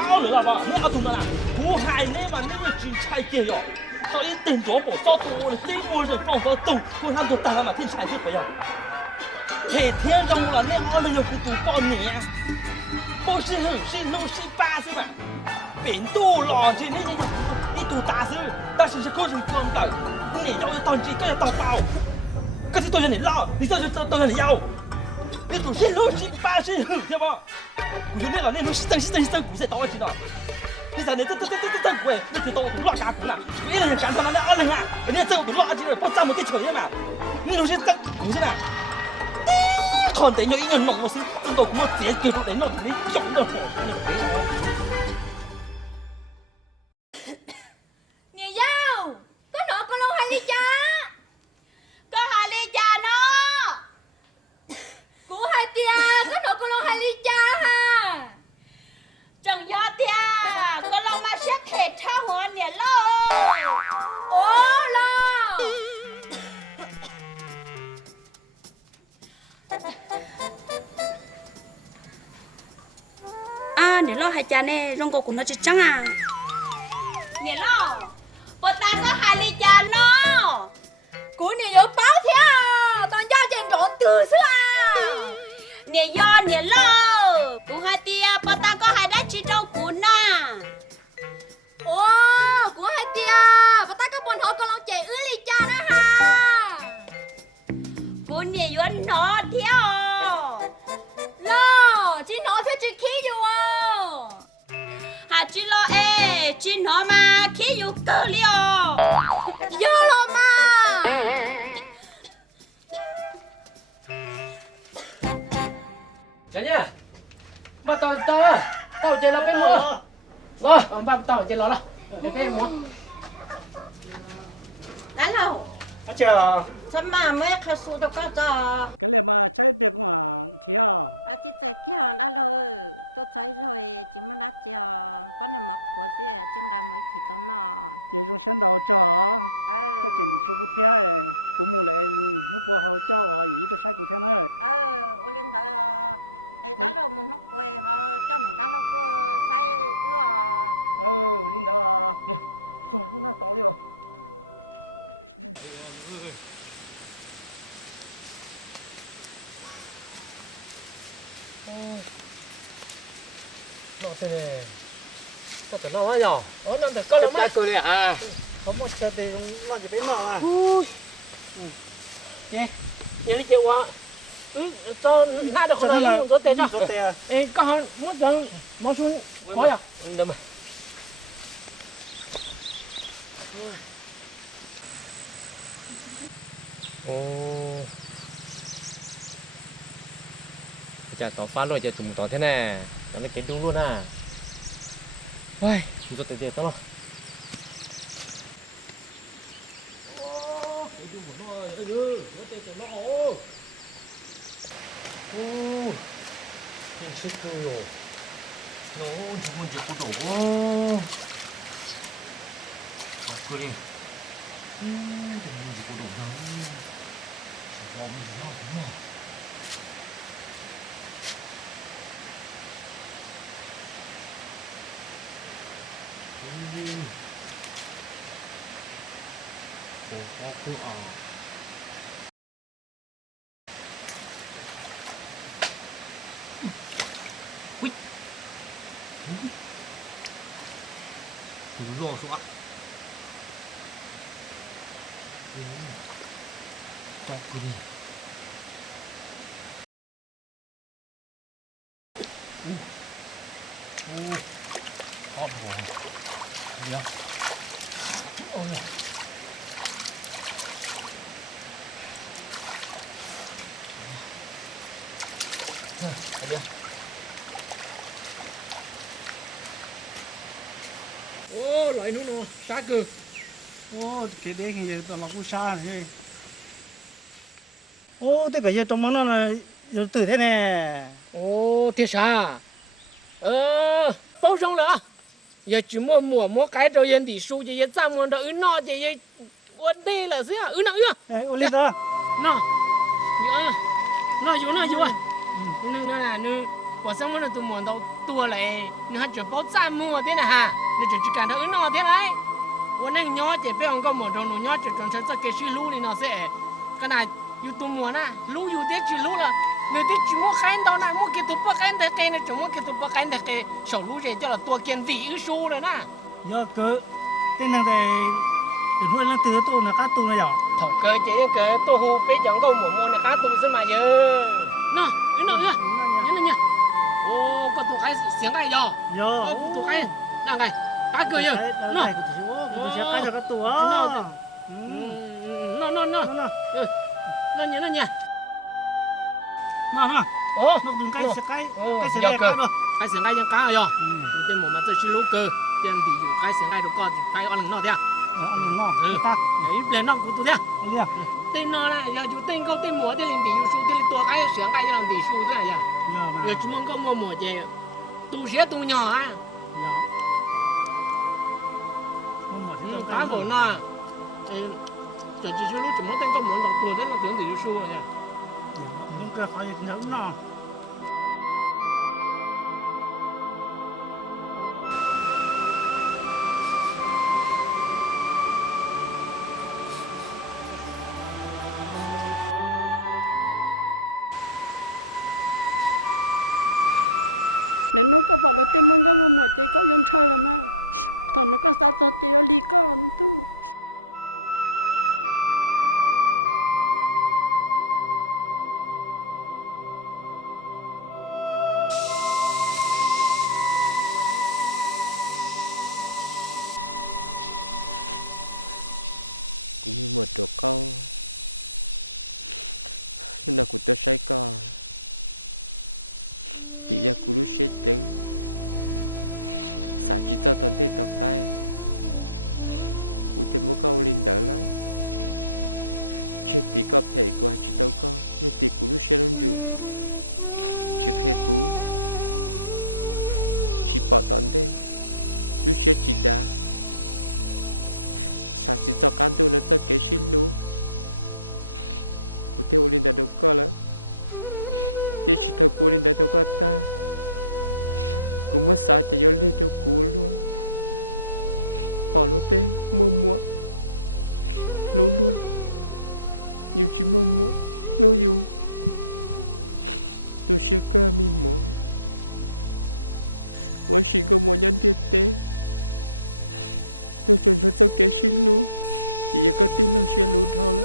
bao nữa là mà nó tụi nó là bố hại nên mà nên là chỉ chạy kia rồi tao yên tình chỗ bỏ cho tụi này tinh mua rồi phòng có tụi tôi ham tụi ta mà thiên chạy thế phải không thể thiên trong là nên ở đây là tụi con nhỉ bố xin hử xin nô xin ba xin mà biển tu lò thì nên đi tụi ta sư ta sẽ có gì con tao để cho tao chỉ cái tao bao cái gì tôi nhận lo lý do tôi nhận yêu nên tụi xin nô xin ba xin hử thế mà我觉得那种是真股在倒起的，你在那这股哎，那就到乱干股了，别人干出来那二人啊，人家这股乱起来，把咱们给抢了嘛，你那些真股现在，看等有一人弄我是真到我直接给出来弄你讲的好。Nè dâu, có nợ con lâu hai ly cha. có hai ly cha nó Của hai tia, có nợ con lâu hai ly cha ha. chẳng do tia có lo mà xét hết tha hóa nè lo Ồ lo. nè lo hai cha nè rong cô của nó chỉ trắng nè lo cô ta có hai ly cha nó Của nè vô báo thế à. Toàn do trên trộn từ xưa à. nè do nè lo của hai tia cô ta có hai đá chỉ đâu của na Ồ, của hai tia. Bà ta có bọn họ con lâu chạy ứ ly cha đó ha. của nè vô nó theo Lo, chỉ nói thế chỉ khí vô à. hà chỉ lo ê chỉ nó mà khi vô cơ liò Vô lo mà. Chả nha mà tao chơi là cái mua rồi tao chơi là cái mua đánh đâu chờ sao mà mới khai số cho các cha cái này mà chơi việc mà thì chị chạy kia đã rồi tôi chạy rồi chỉ muốn đã chờ bắt này mặc của gì trên đây mới thì tao nọ chị dùng sen đầu cho cái chuyện số cụ thể cũng mua lại lúc bữa họ cho họ ý tôi sai cụ thể nữa ô lên đó ấy đã rồi một lúc quay họ cho nên đã lâu cơ sai ưa linh đó rồi nó to đi rồi thế có thể nào vậy nó nằm được có lắm á cười à không có chơi thì nó chỉ biết nó à ui nhé nhé đi chịu quá cho na được không nào rồi tê cho ê có hơn muốn rằng muốn xuống có à được mà ô chả tỏ phá rồi chả chúng tỏ thế này nó kết đúng luôn à ôi chúng tôi tê tao 오, 괜찮고요. 너 죽은지 고도. 아, 그래. 죽은지 고도. 죽어. 눌러 xuống ác to cười khó bỏ gì không ôi đi ô loại nữa nó sát cơ ô cái đấy thì giờ tao làm cũng xa này ô thế cái giờ trong món nó là giờ từ thế này ô thế sao bao xong rồi giờ chỉ mua cái rồi yên thì su giờ giảm mua được nó giờ vấn đề là gì à nào đấy ô lên đó nóอยู่อ่ะนึงlàนึง我上面的都摸到多嘞你还只包占摸的呢哈你就只干到那的来我那个鸟这边我摸着那鸟就专程这给是路的那些个那有多摸呢路有的去路了你的只摸看到那摸给都不看的给那只摸给都不看的给小路这叫了多见地有数了呢 giờ cứ tên này để nuôi lên từ tôi là cá tôm này rồi thằng cơ chỉ cái tôi hồ cái chẳng có một con là cá tôm xem mà giờ nó cái nào nhá ô có tụi cái xiếng này rồi tụi cái đang này cá cười nhá nó tôi sẽ cá cho cá tụi nó nhá mà ô nó dùng cái xiếng cái xiếng này cá rồi cái xiếng này cá rồi tên một mà tôi chỉ lú cơ tên thì dùng cái xiếng này được con cái ăn nó thế à ăn nó ta lên nó của tụi thế tên nó là giờ chúng tên câu tên múa tên thì dùng số tên tua cái xiếng cái làm thì số thế này giờ chúng mình có mua gì tu sửa tu nhỏ á cá của nó giờ chỉ lúc chúng nó tên có muốn đồng tiền nó tưởng thì số này những cái phải nhớ nó nên nó có bảo là tên mong có một chơi có yon chơi là mà thằng nó có sao cho chơi lý con tu cũng như một chỗ câu nên là của tôi say co thì ra cú lúc sẽ tính xả chỉ cho toàn thể tao cái cú thêm một câu linh đỡ lắm chết tí có thể của chỉ tao có nhưng tí cú lúc sẽ luôn dù chỉ khe cú chỉ bỏ toàn thể lúc sẽ chỉ đá xả chỉ cho can tu nó cho cái xin luôn cú theo linh đỡ đâu có lắm chỉ thâu cú lên đây thâu có ta cũng mất sao chỉ vô đi thâu cú luôn bỏ lúa tê mua luôn nhưng chỉ mua lâu dù tôi sẽ cơ mi mua 我是个莫人的爹，tôi chuẩn bị cho cái xin lú, thì có tin là xin lú thôi là,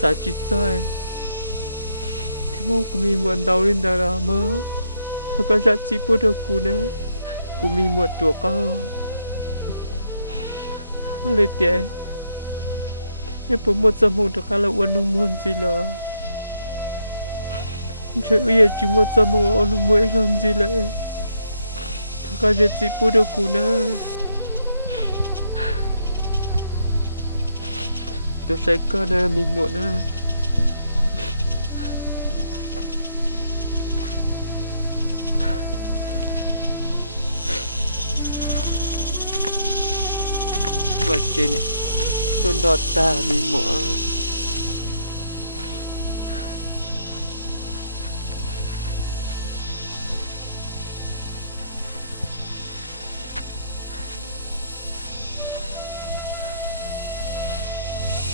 sao chỉ sai, thế mong của mình muốn đau lên đó là mơ, thôi có giá trị bút được của nó, của mình muốn tuổi cao, lấy tiền, em muốn một trăm mong được cả là uốn nung muốn gì là. Trời ơi, chỉ một trăm mong ông mới làm gì lại? Thật ra chỉ bố đâu cũng nè. Tôi sẽ con nè, mình muộn nè. Và trên này, tôi đọt ta mình muộn.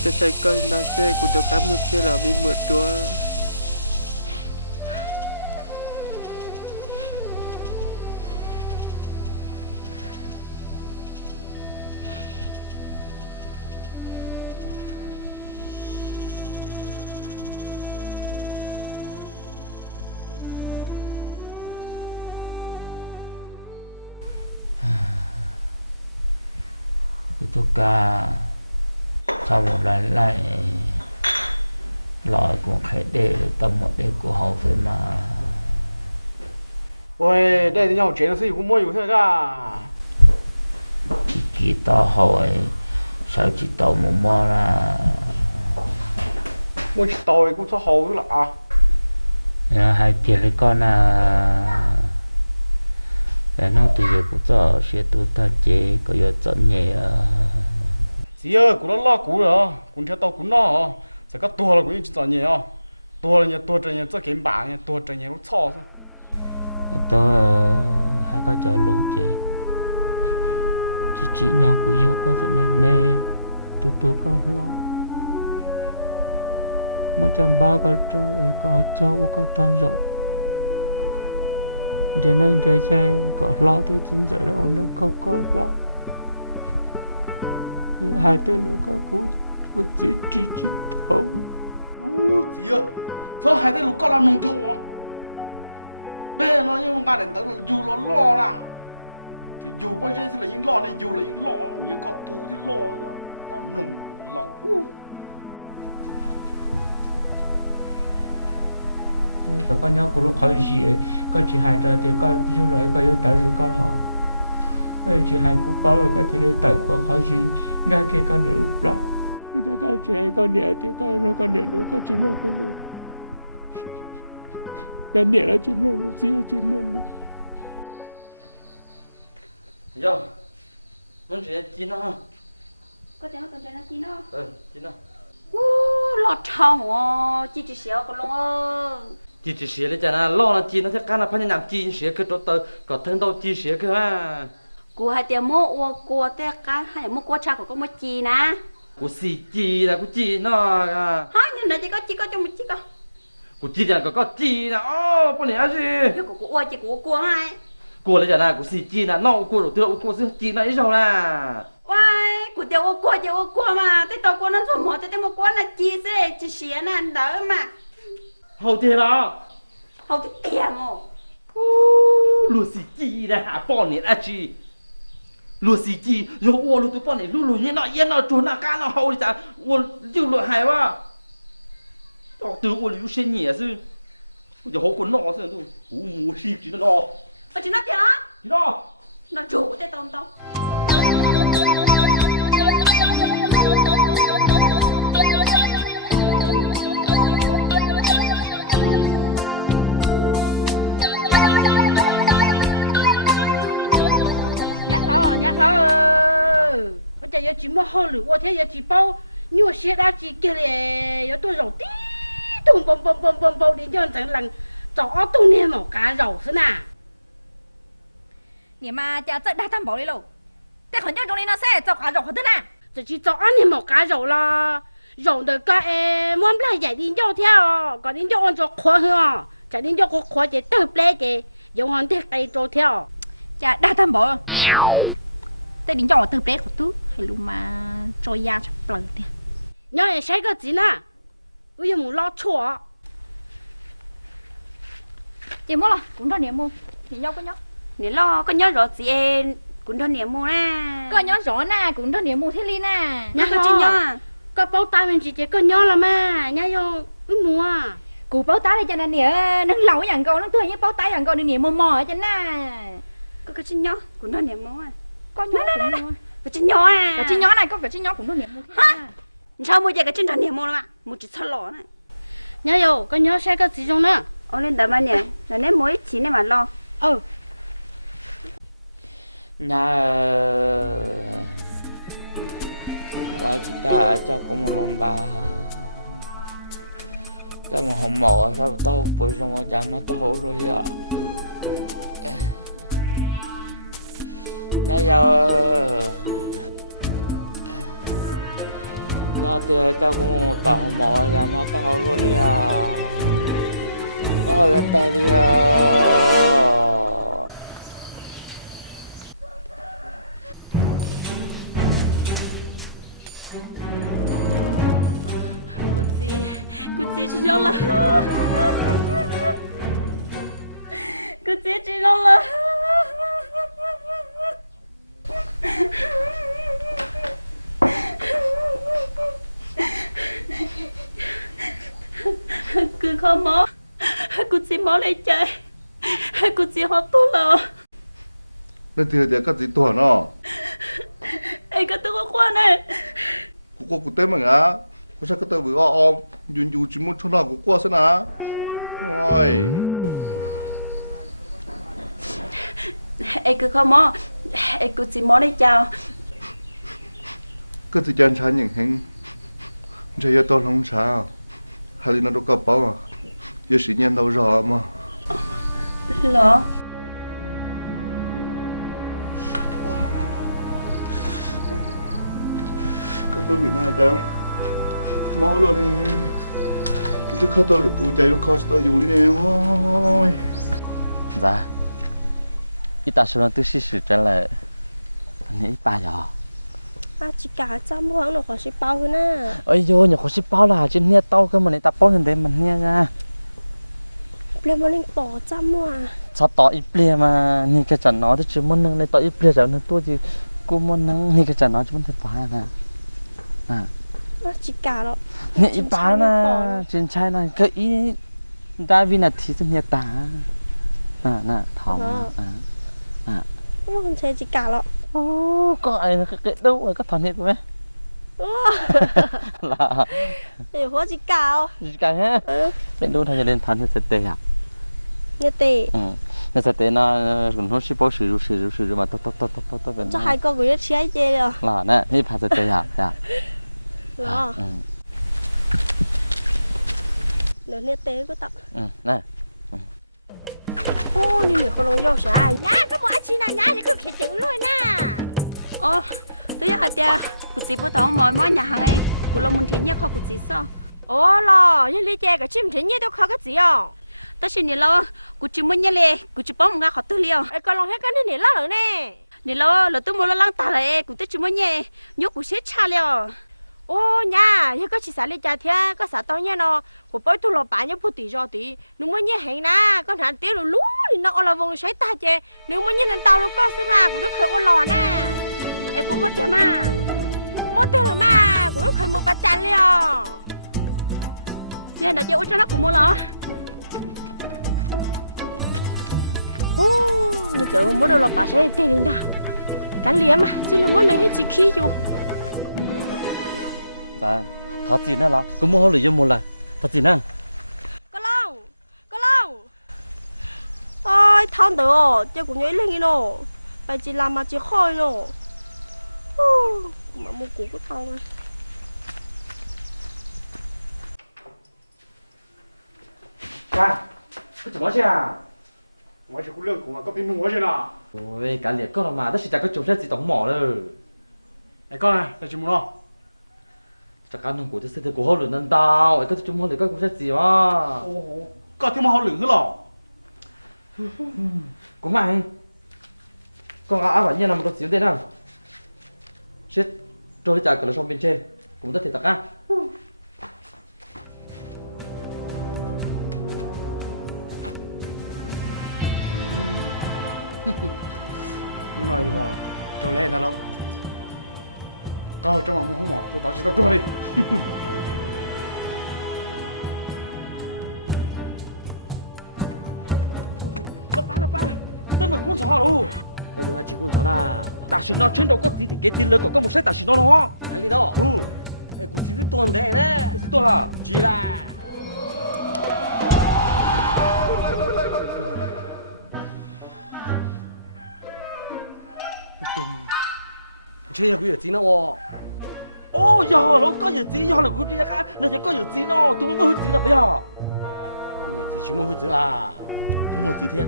Tôi thấy coi nó xe của tôi cá một chiếc là bị mượt đua. Tôi cả sau một lần lại loại cũng khẽ để tầm một đề của hậu thôi mà. Ôi, đây thì nhau chế nó gì cũng mua thôi cả. Chỉ tao hỏi sao chỉ tao muốn mua là Mua chỉ tao cũng cho hậu nữa là hai tiền lấy con là nó từ giờ cũng cho sẽ tụi ta chế có giờ chọn nhẹ chị ơi, cũng nó lo cũ rồi, cũng theo tao cũng nó, sẽ có tua là cũng chỉ chọn nhẹ à, tua là nhẹ, tua trên nhẹ, cho kiếm bảng nhẹ, tua trên nhẹ lúc cho thôi. tôi hai có chờ lũ chế chỉ nhau của yêu có tụi mình mê tụi có lo 130 con trâu có trâu có tan rộng để nâng trời chay có lo tôi chính giờ đâu nó có lo hai tên nó có cú chỉ thấu chị ơi, sao hai tên lũ con làm nông thôn à? Đây nó nhưng mà đến tới là dù nó lo nè, thì dù bao giờ là những lo này dù là những lo, những con thú thì lo, làm nông lo. tụi con nhau của lúc khỏi gì con chỉ hai trời thì con du lại con yêu tới thì con họ chỉ hai cú bao rồi con chỉ đi tới con khỏi gì ra kia con được lúc đó bây giờ con chỉ con nhẹ thì con nhẹ lúc con chỉ lo con luôn con nhẹ là chỉ lo lúc gì chỉ lo lúc Yo, muốn gì chín nó? Có tiếng con chơi nó chín nó. Chín nó. Lọt thòng chỉ xéo con luôn ơ. Chỉ xía lấy chả na lo là chín nó thế can là phải làm chín xía cái chỗ tờ có thân đâu chín xía cái ha. Cô hai tiếng mua cô té cá hay mua cô cha của con mua chi nè. Cô xì chi là cô chi nó à. Hai nhưng này chỉ có trong một chiếc con. Cô chi là có chi là ô bao nhiêu gì? Yêu của chỉ của cô hai. Cô lấy chả na cô xì chi là nó cô đầu tiên cô xì chi là ít rồi là. Why, của tiêu cô mà, tới tao cô nó rồi mua tới một con là chi thế, chỉ xé nè đỡ mà. Hậu tiền đó. Hậu thì tiền mà. Lúa xì chi là hả bọn này là chi? Lúa xì chi, rồi ô lúa tụi bọn này lúa như nó yên nó trốn nó cá nó hậu thì chả, ô chịu lúa hay quá. Tao từ ô lúa xin nhẹ chứ. Giờ hậu con nọ xem thôi, mua xì chỉ nó nọ. Chỉ nó tiền á? Chỉ nó. Nó chủ của tao tao. Nhạc lo bây giờ chỉ mua hồ lửa thế giờ chỉ bao nhiều xe đã chỉ kia này giờ tôi rầu tí tung bông đến cho thằng lần chó tung nè màu cá rầu thế nào nè mà cha chạy đa tam bảo đi lâu thế còn nhau trong này nó sẽ chọc cá rầu thế nào giờ chỉ chó nè màu cá rầu là rầu được cái em muốn lại giải đến cho theo còn đến cho ăn cho khoa hả chạy đến cho khoa để tập lên để dùng hoàn thế cây trâu theo chả đa tham bộ tay định cho từ bé của tú hay luôn mà trôi da sắp lờ thì nhớ là sai cái gì nè bây giờ muốn lo chua chị mua là cũng đó niệm mua thì nhau có nhóc nè lo có nhớ rõ chị em cũng đó niệm mua nè có nhớ rõ nè cũng đó niệm mua thế li nè nhớ có chi nhớ có bao tay mình chỉ có nhớ là mà nhớ vô cứ mua cụ báo tay đây cho nên nè nâng lẩuอย่างcâu nó tươi như báo tayอย่างcâu niệm mò mò cho nè có chi nhớ cũng đó niệm mua có nhớ cũng mua có chi nhớ à cái chi nhớ này có cái chi nhớ cũng đó niệm mua sao mua cái chân đó niệm mua mà mua chỉ thắt lỗ này nhớ vô có nhớ sai cái gì trong nữa ô lên đợi mà nè là nếu mỗi chỉ này mà lo nhà quay chúng ta cho cô một lòng bà cái mà không mò sao tao bồi xong rồi chẳng mà tao rồi ạ nhà giàu nó thì tao cũng một tao không mò chẳng mà tao rồi ạ tao là tao đi chị Long là cứ chết chị Long là cứ không mó cứ chỉ mó lấy chơi cứ chỉ họ tốt rồi nên thì để cái gì tuổi nó ấy cái tôi có quan này cô tên mà ngã cô sao cái tên vừa om dù chỉ muốn cho nó của cô xem nào rồi ấy cứ không mó ấy cứ chỉ mó lấy chào cái gì chân trái những hình giờ giờ tôi không sao hay là nó đâu có bao à giờ chỉ nhận đâu rõ mà lọ cái tôi bị nói sao mó luôn nè tôi không tôi được tôi chạy vô kho tôi dùng đi nè thôi dạ ít ta số tôi xin sự trả lời anh ấy ba giờ chỉ cả trăm hoàng nó có ship bao hơn à ơi vô nhà có ship bao là trên nhà tao cơ mà này ta bao nhân đấy mình nha ra lên mà lên bỏ trăm luôn à sao tao ít ple mà ni cái trận nó thì chỉ muốn nâng này tao ít ple rồi nên tôi chỉ cô muốn nâng ni cái trận nó chỉ muốn thấy phá nè chỉ cả đó ni ít phá nè trên chai này cái ý đa vì là thì trên nhà ta nè thòng nè nó còn chơi chỉ cả đó có ai cái đâu rồi có thằng hết không là hiểu có chỉ cả không chỉ cả ha bên đâu thằng lên thằng sẽ tệ à như tệ nó sẽ tệ nó còn nó ship bao sử dụng mà to bên cho hai con của nó chơi chơi rồi là nèนี่ผ่านsẽ tệ à dạ đó nữa như tệ có tập nè ô nhưng mà con lông sao nhá có một chị nào nhá thì cứ khẽ chữ luôn nè ô tôi nhắc là cụ chỉ bữa đó mọi nhà hàng ấy cụ lo muốn thấy nhá kho cụ chỉ sao ô lo như lý chơi cái chim thấy nhá đâu khó cái gì à tất nhiên là cụ chỉ muốn nhá lệ cụ chỉ bấm ngã khó tư liều ai con lông hết cái này lo rồi nè nè là tôi muốn lo lăng ta lại cụ tôi chỉ muốn nhá nhóc cụ sẽ cha liều ô nha như có chỉ xả lý chơi thế có xả tao nhá nó của bói tôi lo bán nhá phụ tỷ cho tỷ nếu muốn nhá hẹn na con thằng tiếc rồi lú thì nó là vùng sấy ta chơi nếu muốn nhá lên tàu nó có xí mà cũng khởi ô lò nè em cũng mất tiền mà mất tiền rồi mà cũng khởi một bát chăn liò giờ nó chơi cho nó cũng mua lò nó giờ muốn đâu là bà sẽ tiền lên đó cắn liếm mà chứ là muốn này hết chỉ khí vô dạ thật gì nữa lo cũng mua lười mua là thật gì nữa có long ôi thằng đó chứ cũng nhớ lên nó phải chỉ làm mà chỉ khơi nó mà mua củ cái thằng này cha cái gì vậy à我是不乐观啊，个平我去了。ôi cả liệt có là mà đó chỉ có chỗ xe gì tổng mỏ rồi哎，哥呢？在节目咯。chắc chắn thằng cụ sẽ thấy cổ hậu lửa nâng đào ấy có chúng họ thì có cũng sẽ gì mà哦，个天么好冷去了。Cũng mày con áo phải như là một đợt xíu thế nào shit trôi trả cả nó xong bên trên cũng rất thiệt tặc á Muốn nói gì mà trôi lẽ ta đâu câu trong mà không mỏ tôi tao chỉ tao trôi đi Lapa tôi mình cũng sợ đâu đây là chỉ quân thọ na ta xin nó trên đầu có tí thì cái tiền lớn còn có một sách ta xin nó hay đi đó ê cũng chỉ biết tuần thế nè cái gì tôi hả chỉ là chơi nhà cái gì nó ô giờ nó có gì giờ là cũng đi ra nó chỉ có gì nó tôi mới hứt gì là bây giờ chỉ muốn hứt à muốn gì thế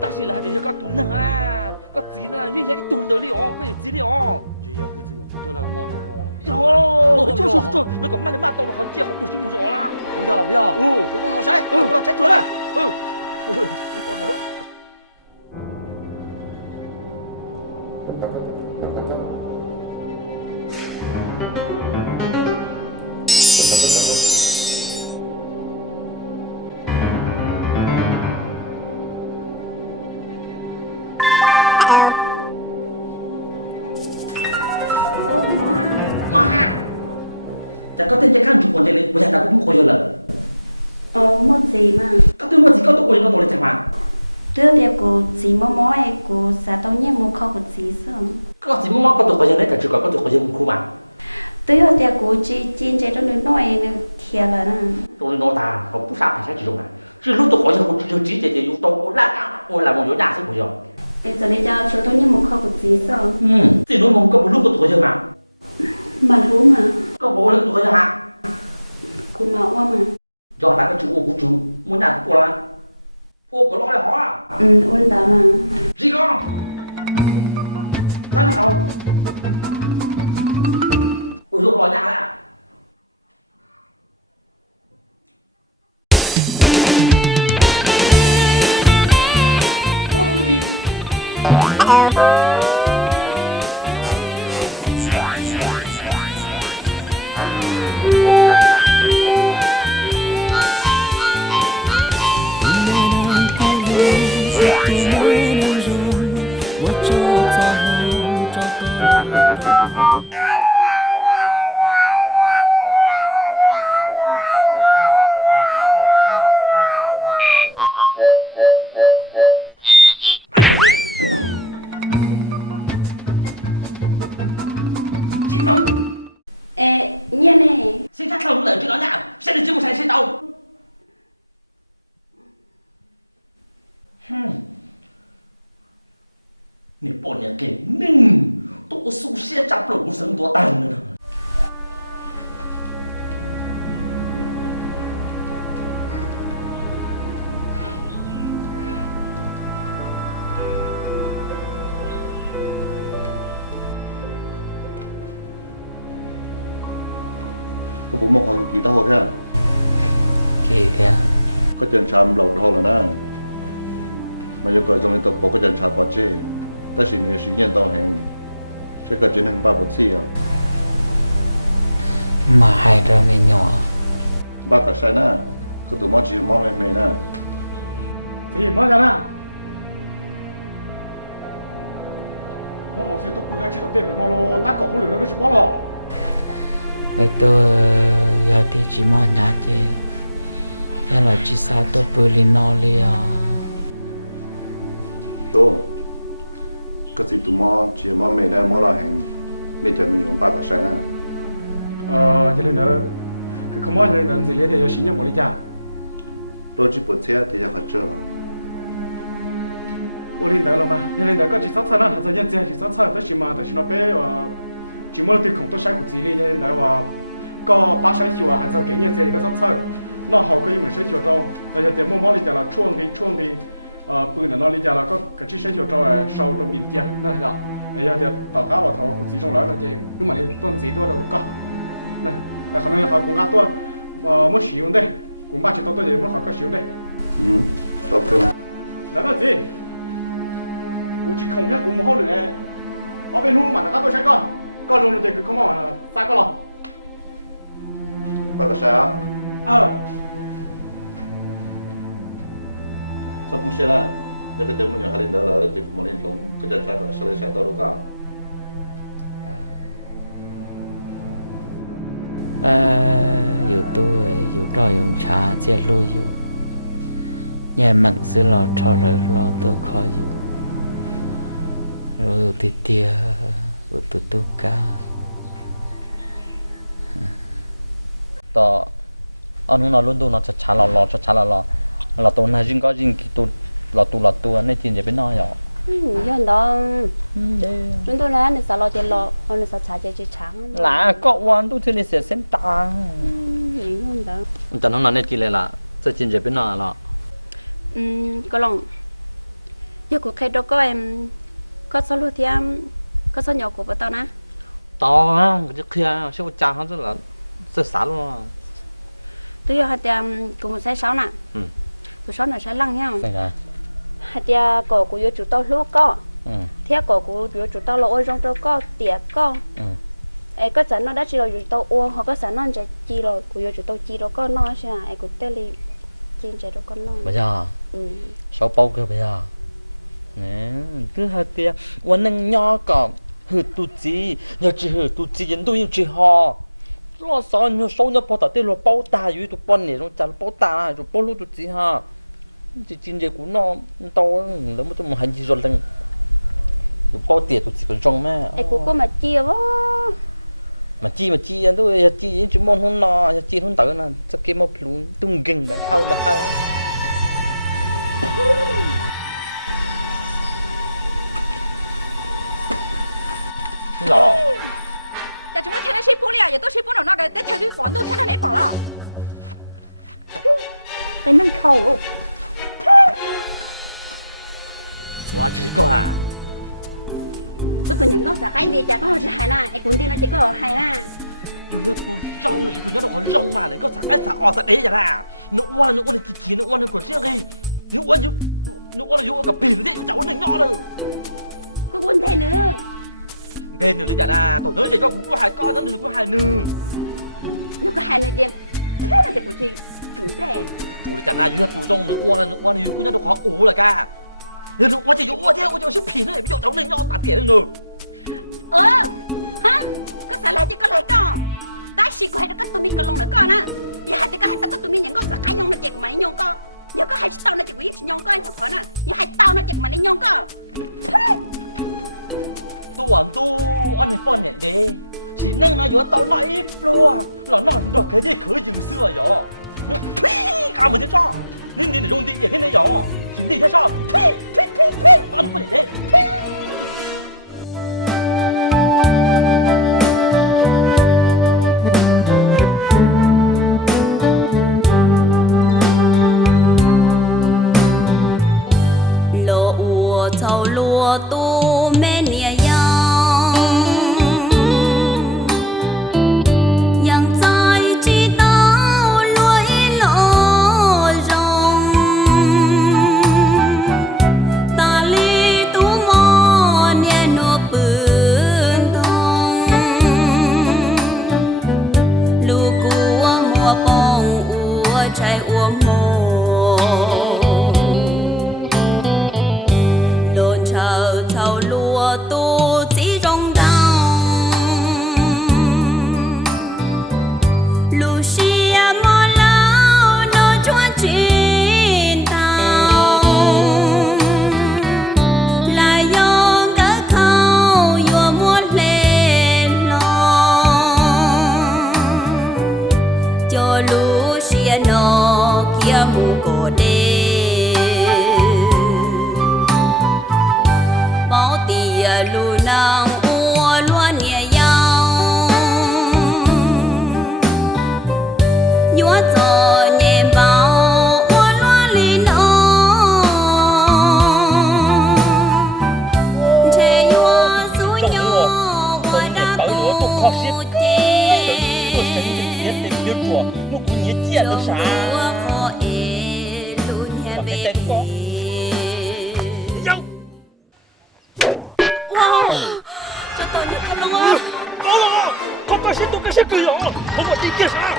ta chỉ là để cho con tuấn à có gì là như vậy tuấn đó đi có gì đi chơi nhà cái gì tôi nào ngon rồi cho nó còn mang mà tao là con chia con tụi chúng mù là bây giờ cái con nó sai nó trách rồi Chả có tên chắc ăn chụp con lên, bây giờ ta cũng không có rồi. Một gì mà. Các tôi một gì có tôi quên nó tôi lên chẳng mà. Tôi thì cô chỉ mò ấy cô sa tao nhớ một khâu của gì sao? Có gì mò có tôi có đấy, cả chụp có tôi có một khu mà. Tôi thì cô chỉ trên trái đó nói kia là nè. Tôi nói ta, có bút sao phải sai chụp mà. Chứ lúc tôi có một chỉ để dùng tôi là ôi là một chỗ nhà sinh bây giờ. Bây giờ đi cho tôi nhớ một khâu của gì sao? Thì nó mong có một lúc tôi có mà. Màรู้mà. Có bố là tôi có hả? Cô mà qua mà. Do ta cái chú của chú muốn đặt cô là cô có lo là khó à? Ôn đó mà. Gì con? Nói sao? Ôi dồi lo nhà đấy à? Nha nè. Xin chắc không lời chuyện đó nha. Sẽ được chứ một xe đâu. Nè bọn nhà kể mình tôi có su xe chắp lỗ sân tôi tàn nữa. Có bố một hồi kỳ tao thế à? kỳ thế có chân chạm lẩu thôi là na mà giờ cởi trong cái tập bộ có chân chạm quá chế ta chỉ nhớ sự nhiên tao hẹn sẽ có chuyện hàng ba bột xì à mà hai đứa mình nhỏ ba cả sai na có tụi mò chỉ mò mày na thì mò ra na mò một xe tôi cũng ra chỉ đầu tiên phải mò lô ta cọ không được nó cái chụp bó lò mẹ tôi giờ thì chỉ mò nhát chứ giờ là chỉ sao tôi bự lên nó liền tôi có gì tụi mò chỉ mò mày na mò lo hẹn nên chờ mình dùng ba cả sai na giờ lên nữa cứ không mò lên nữa gì lấy thì giờ xí nhau một đi cha tôi chỉ bột xe thì giờ phải chơi ô lên nữa mà giờ lên nữa có chỉ sát sát na giờ nhân chỉ sát sát tới chỉ mà tới chỉ nó bé chỉ muốn tiêu không tôi sai của gì đi giờ lên nữa có ba sai chùa hay sao cái nhân chỉ có sát sát nó họ có những mình sai chùa trong bây giờ tiền mua món đi chả là chuông đi bữa nó đi chả là có cái chiếc sai chùa trong sau trong biển kia nè rồi bây giờ thì tàu cá vào thầu của gì trong đó là chỉ cứ mà đi tuần gì tôi đâu có nèแต่เขาเนี่ยเขาคงกล้าตัวเมื่อสิวได้กูบ้าจะตัวตัวใหญ่เมื่อเขาก็สิวได้ Thôi cơm. Là nó gì? Cô chỉ không hết cũng một hậu lửa. Ở bên hú mà nó tôi sẽ con dùng thì cứ không mà xa con lọ. Bà có sao? Sao không xe ra? Để cái tiền mình nhờ hai đứa là để tìm một lên sống cái chân trái rồi sẽ tao đâu cả. Dù tôi dù trò dù trả chia lôi dù nhà mặn sẽ lo cho lời lo tôi khó dù rồi thì tia của tôi cả tao anh nó luôn tôi nó chả lo tôi này riêng có riêng tôi lo tôi nên tiền gì bên nó rồi giờ đó chúng tôi nói là sao lo chơi lo hoặc là sao trả chơi trắng là có quan tôi thì sẽ xem tăng giờ đó tao nó nói nên chỉ là sẽ tiền gì bên nó là có lòng giờ cuộc khai đó có em có sao luôn thì em có sao nhỏ của vợ tao nè to ha cái kia chứ một cha hắn rất là sợ sệt luôn tôi giờ hai em cùng một sai sáu nè tụi sáu này sai lăng nha hai tia cổ của vô chủ tao lúc có theo cổ của vô chủ tao là ôi trong tao có tiệt có ai có sản nó đã chỉ là chủ tao uống hoặc có sản nó chạy chi rồi của vô chủ tao chi đó có nó xem ai cũng tê li trên chạy đó có nó bây giờ sáu bao cơ bây giờ nè thứ hai tiaวันนึงย่อก่อนหืดตุจีอย่าจีหืดตุจียันตุยังจีฮอรอสอนอย่าโซ่อย่าพอตัดเตะรอเป้าตาอยู่ตัวปอนเนี่ยต้องจับเป้าตาตัวเป้าลูกตุจีฮะจีจีนเจกูนอนโตแล้วมันจะมาหันจีจนตั้งตัวเป้าเตี๋ยตุจีก็จงแม่ ai cũng có mà chia quá mà chi anh tôiอย่าจีchỉ mong không nọอย่าจีkhông tự nè sắp kia mà luôn tung gừng bài hao Lọ. Giờ chúng tôi thấy nó xếp bố liền, giờ tôi xếp bố nào nó cái theo tôi phỏng tôi thấy nó nấy bỏ了。cái nâng khẩu. Wow, chỉ có à? Tôi nhận có sợ cái gì chả có gì hay na, ai cũng tin nó chỉ có hay na. Đừng có tôi rong này, tôi có rong mà này có sợ cái sợ đấy chả là. Nó quan là chỉ nó quan là của riêng gì? Nó quan là vô cả pin thế, cháu đừng nhỏ đâu. Có quan thế nữa. Tên nữa đấy chả là, tôi nói gì có cũng có hai con, nó đừng có hai nữa. Nó có hai nữa chứ. Thế là để của chị chủ đề. Chủ đấy chả là vô chủ rong nữa quan là cũng nhớ được khó ủ là ca. Nhưng nó quan chỉ vô thế, quan chỉ pin này, ví dụ cháu đừng nhỏ tạt tiền nữa. Hả? Có sợ lại chứ có lại con. Tại sao có hai đứa có tụi mình có lòng nữa con á? Giờ hai đứa có hai tao có tụi mình nhận có sợ cái nhông nó chạy của mày nhông con. Giờ có hai tao nó chạy của ít nhông con anh khó nè. Giờ hai tao nó chạy của mày nhông con. Tôi anh này phone này đi. Chỉ nâng nó vô tao lại luôn. Là nó được cái gì khởi dừng xưa rồi. Cả một thế cho. Nên đi để dùng đi để thế này rồi. Chính đi thế sao? Anh phone này đi. Lúa tu mê nia yang trái chi tao lối lộ rong ta li tu mò nia nô bươn thong lu cua mùa bông ua trái ua mồ chào lúa tu chỉ rong rong lúa xia mò lao nó chúa chuyện tao là do cả khâu vừa muốn lên lòng cho lúa xia nó kia mù cổ đê lu nang ua lúa nia yao yua cho nhẹ bao ua lúa li nong che yua su nho ua đa tu chê cho lúa khó e lu nhẹ cho tôi được không đâu ơi. Không có xin tôi cái xe cười rồi, không có đi kia sao?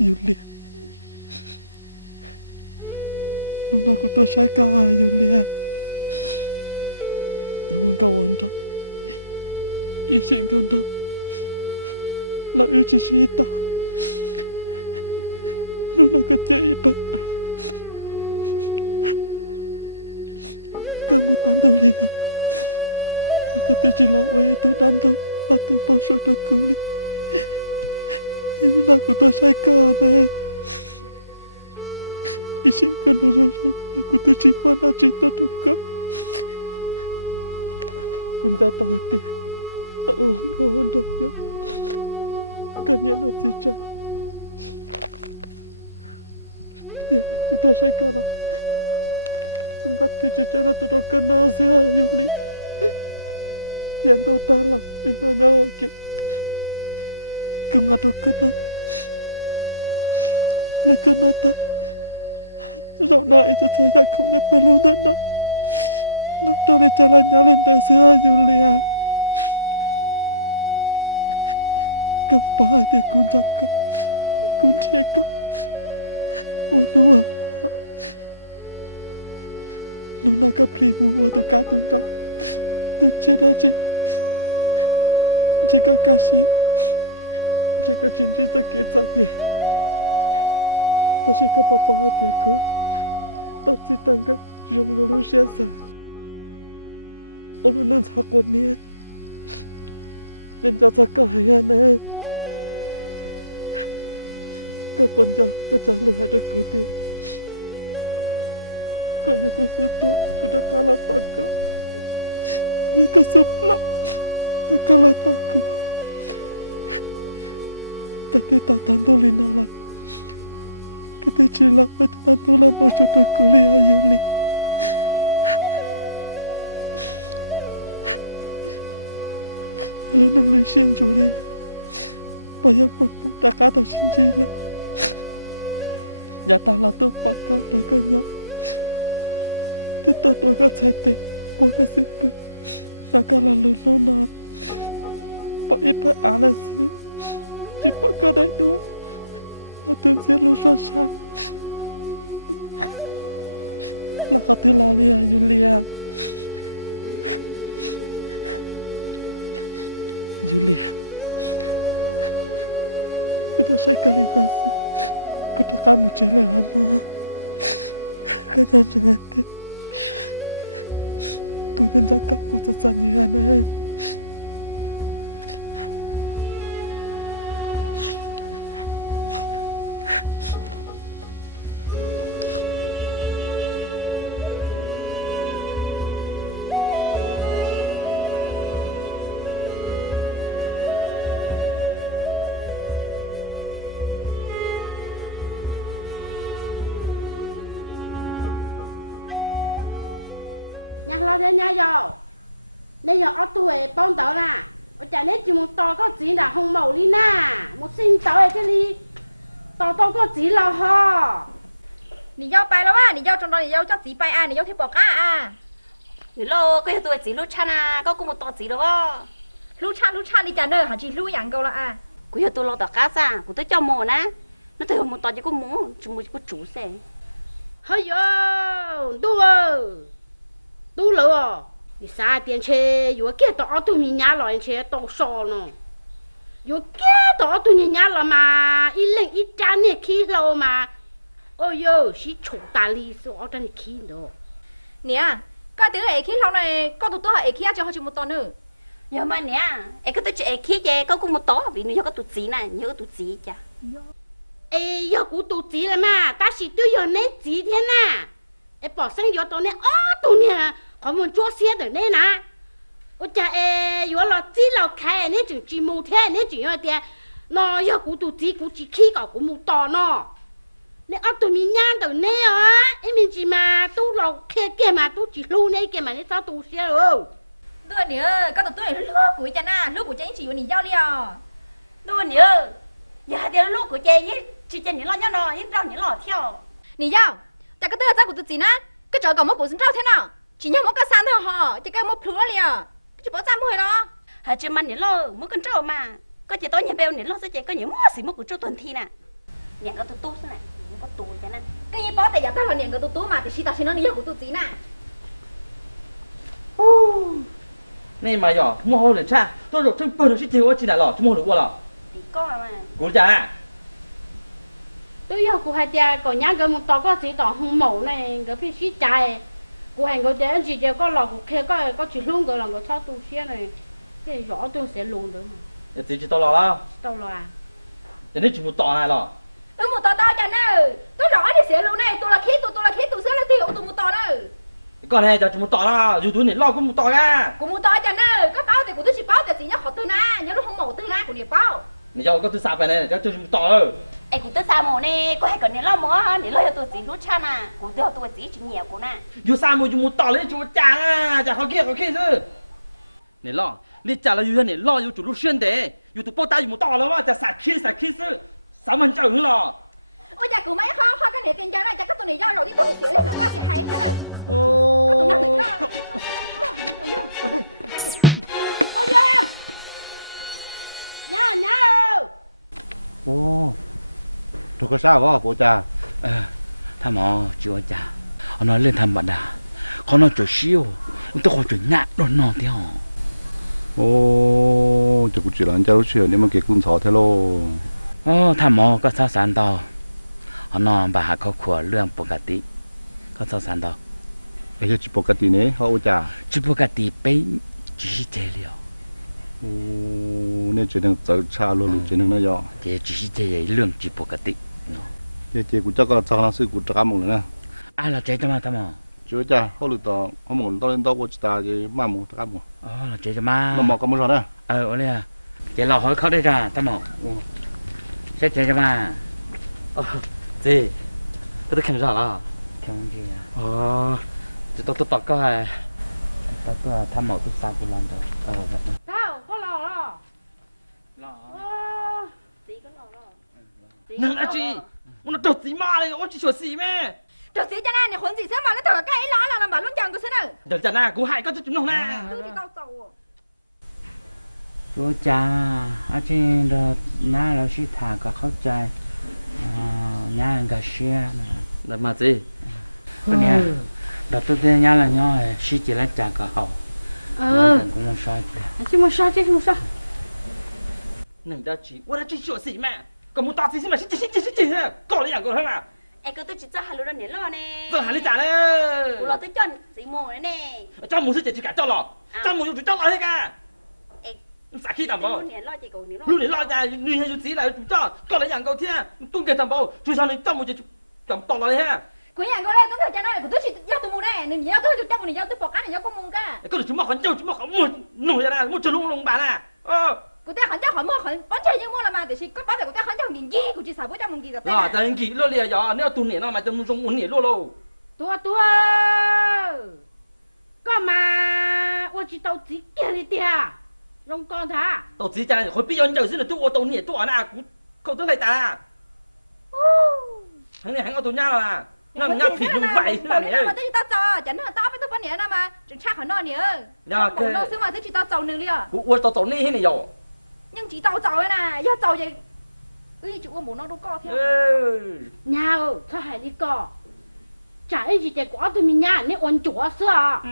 Julia, Luna của tôi sai cả Julia. Luôn cầu anh đó, ý xin con đó là yêu chỉ sĩ ta. Luna có chạy bắt, kamu tante Lina, maka tu cilawa itu tante atau pasal tak kulit. Luna của tôi sai cả này. Izinkan orang aku tu cipta cinta duka. Kun jatuh hati, tak uang kawan doknya. Kanya nasi cah. Ya, aku tu saya kala. Kun kat pijicara tu dokkan nasi ayuli. Yang tu talah, ina nyawa ke. Kun kat dokkan. Lakan nata. Dạo này cho tôi đã không nhập về luôn đó. Nó tôi để trả lại nhá lên tại xưa Julia. Cầm bài để con chắc con trẻ cấp. Ủa đúng à? Nó nào cấp lì mù ở tù cá tù trọng. Tù chết đã chị. Chỉ có cá xí. Chỉ có chuyện gì sẽ kết ra gì. Tôi sẽ có bà hati aku. Tak si tangga jom lalu siasa. Olu nan sakot niya. Dan jasa kahaya na. Kapan jalu ada kuti. Kaya ku suto kuda kala taka. Ya ka suplak kala taku. Tapi tak tandulin ala. Kata cila betul lah masuk ke kuliah Yuli. Lalu nang lesian Julin, bayar pun tak kata sinjila. Nyata lah tu pakar takanya. Kita tu agak cete, bukan siapa. Nak lalu nona, pak ipa alasi, cipa kadai dua. Tôi sẽ luôn so sánh. Là có thứ lo lia Julia. Julia. Kita saya kali nasi. Kita kamu cile ama. Kita jangan deh. Kita jaga kita sendirian. nhà lo đến nhà giàu nên giờ ở tuổi bông tàu nè ở chả nên chỉ một tàu có gì là hồng màu đi nè một sinh tàu ấy thế đi tàu có gì là ho 你要拜了哇？你要中到你要叫几拜啊？你要去博卡啊？ người lo cái tuổi gì lúc chăn à có một tàu gì đâu á 撸叉你讲的还是撸羊羔了啊？ của tôi lo tàu cá sa của tôi cho mồ nè nó thấy một tàu chỉ có mồ chúng một có chủ xe hơi yo đu lỡ你啥点车有个到对面家老人车到少呢有个到对面家了嘛一人一家呢去了嘛哦哟是穷大力是我真的去了 nè có tiếng ấy khi lâu này có tụi tôi ấy khi cho họ chịu một tuần nữa giờ mà nè em có tôi chơi khi chơi có cùng một tổ vì nó có tụt gì này nhớ tụt gì chả ê giờ cú tụ chỉ là mà ta chỉ tôi giờ nấy chỉ thế nè ê bỏ sang giờ tụi này tụi này có muốn chúa xe được nè nè ôi cha ê giờ là chỉ là khai nè chừng chỉ mua thế nè chừng như thế nó giờ cú tụ chỉ khi cả cú mua to nó nè tụi mình nhang được nè á em mình chỉ mà tu là kia mà tu chỉ lu nè kia mà nè sao tu xe rồi tôi nhớ có tụi tôi lúc của cha na lúc của cha chỉ mình giao liền tôi nhớ giờ thì lúc của chị ấy chỉ cho những lo nhau nó những rau những lò theo nì giao cha cái tên cha của tụi chị na cái chỗ còn một bộ sinh rau thế nào chỉ nhau một cái san thôi họ chỉ cái một plúa liền chỉ bỏ ra mồi đó hả chứ mà những lo một con trâu mà có chỉ tối nhà bèo những lo sẽ chỉ có những món gì một của trâu tuần thi nè nhà có tụi thế này những có tù cho nên cái gì bỏ tại giờ tao là niệm cái tụi mà thì ta xin nó nhiều của tụi chị na này mà giờ mua hồ để cha tôi rồi trên bờ nó sẽ thiếu chỉ là lọ chứ mua được qua lọ thì có mà cô cha tôi giờ cô hai cha có nhá cái một tao có chỉ tao hung mẫu này cái phía xí trái cô hành cái đấy chỉ cho có lò của kia có chỉ luôn cái lòng cái thao tu xe này cái rõ tôi sẽ luôn được mà chỉ tao lọ đó tao lò à cho nên chỉ một tọ này lọ một tò tao cha nè tôi rõ thì sẽ luôn này tôi là khí tôi sẽ là tiêu tôi một tò nè con này cho chúng một tọ đó dù tôi này lo cũng một tọ ra cũng một tò cha nè có báo thì của tôi chỉ báo thì chỉ nhớ họ tư na nhớ lúc không mẫu tư na của niệm báo này cho có tôi sạp này cho chúng một tọ rồi em cũng tới sao mà nè có hay cần những lo mỏ những lo cho tôi chỉ lúa cha nè cũng tôi tôi chỉ nhiều của nè dù sao mà chúng một tọ lấy chúng cha à cha khó kia chứ này lo đi cha là dù này lo dù chủ lúc xuyên đấy dù tụi bao ta dù một tọแล้วว่าจะสักขี้chứ sao mình chẳng hứng lọ ôi cha cứ mấy khó cái này tiền cha này cha cái tụi này giao rồi đi tôi xỉa lên nữa mà thì hay thế này ô tụi nó này ôi da nhá ô tôi có sao không bố cha tham mò chưa cha họ nói lên tham bạn đà họ nói chỗ siêu tôi hỏi chỗ nhạt đồn nọ theo ô chắc cũng chỉ là anh cha lúc xưa nếu mà cái cuốn sổ thế lo tham mò có sao sản to họ nói bà hạ có khỏe lươngปกติcó sao sản toไอ้ที่ปกติเนี่ยเขาจะ chỉ ปกติไปchỉเจริญ โอ้เนี่ยจะนึงจะชาโลลูจะนึงนะยอ chỉเจริญเรื่องchỉปกติเนาะ เจ๊กูจะก็จะหาซื้อกูจะกำมึงเลยนะ เราเจ๊จะมาทำไม เจ๊จ้าเขาหลุดต่อเขาหมุนต่อเล่นต่อกูจะตาเจ๊มาหมุนจะกำมึง เราเจ๊จะมา มาหมอกำมึงสอนนะ โอ้เลยเจ๊เราhỏiเขาได้จ้าทำไมเจ๊จะมาเจ๊ก็ต้องแข่งรอแล้ว แข่งจริงอ่ะ จะต้องต่อก็ให้ ตัวทำหมอทุกสามกุลลันเด้อแบบนั้น sao có lò lò chỉ có lò đó นั่นอาจีมันตัวสีมาเลยโอ้จีชัวสีแม่ trời xỉa cha na này khuẩn gì sớm mà nó thở cái ấy là làm bảo luôn chồng của xin ơi เดี๋ยวจะหน้ากูหายก็จะจุ่มลงหน้า tôi thì tao sầu chú cha ở trên đó nhà là sĩ thả cóเข้าใจnhà là xe nè นั่นมาจี cái này đó tôi tên nhà là nhỏ sĩ chỉ là trả có hậu cũng muốn sai chứ một saoหนึ่งจะจีว่าจะจีชัวสีแม่ก็มูตาสีสิแม่จีก่อนเลยอย่างก่อนใช่ไหม em có tôi chỉ cho hai lúa những lo nè จะหาลิจ่าเลย กูlo tới chân chỉ mồ nữa nè เจ้าหมูสิเจ็ดจีกะเจ้าหรอเจ้าหมูอยู่จุดเจ้าหรอให้กัน em สาขี้ต่ำบ่ lúa những lo chỉ còn những lo ลูกนี่รอใจนี่ให้อยู่สีไหนจุดเจ้าก่อนเลยอย่างก่อนเที่ยตุ้งเกต่ำบ่ช่วยชาวนี่เจ้าหมูจะต่ำต่อเลยฮะ của nhà con đây tôi thời cha nói của tôi chỉ giao tôi mua đây đừng giao tôi cho mình giao tôi bỏ cái này giao con mua cả ก็ถึงมาขอนเจ้าถึงมาขอนหมดหนุ่ยนะหมดจะลุงลงบ้านอ่ะcủa ta khẩn cho khỏi mua khẩn bắn chơi như mua là mà để chỉ có bán được của ta khẩn cho nghìn gì của chị xài bữa cho mình gì được à tại kỳ lo liền giờ nếu tu niệm nó mà trong trong muốn niệm luôn luôn tua có mà tôi chỉ tao chỉ kia đi tia rong con thà tao chỉ cho hồi bây giờ giờ xin là tu tao niệm tu ở nào cũng câu tới này ta thằng này hắn có tu nhau là nó nhau phỉ dùng vậy là này mà tới tao cho chẳng là tao với tôi bán nhẹ nào mà chừng chắc hẳn nó nhẹ cái nó xíu mà tới chỉ tao giàu nương đi à tao này thế này rồi nhưng chỉ tao giàu ấy nè giờ giàu vậy cái chủ của nó đâu có theo nhau sao hay đi co chả ấy gì để quá tụi mình nhà nên ôn chúa sao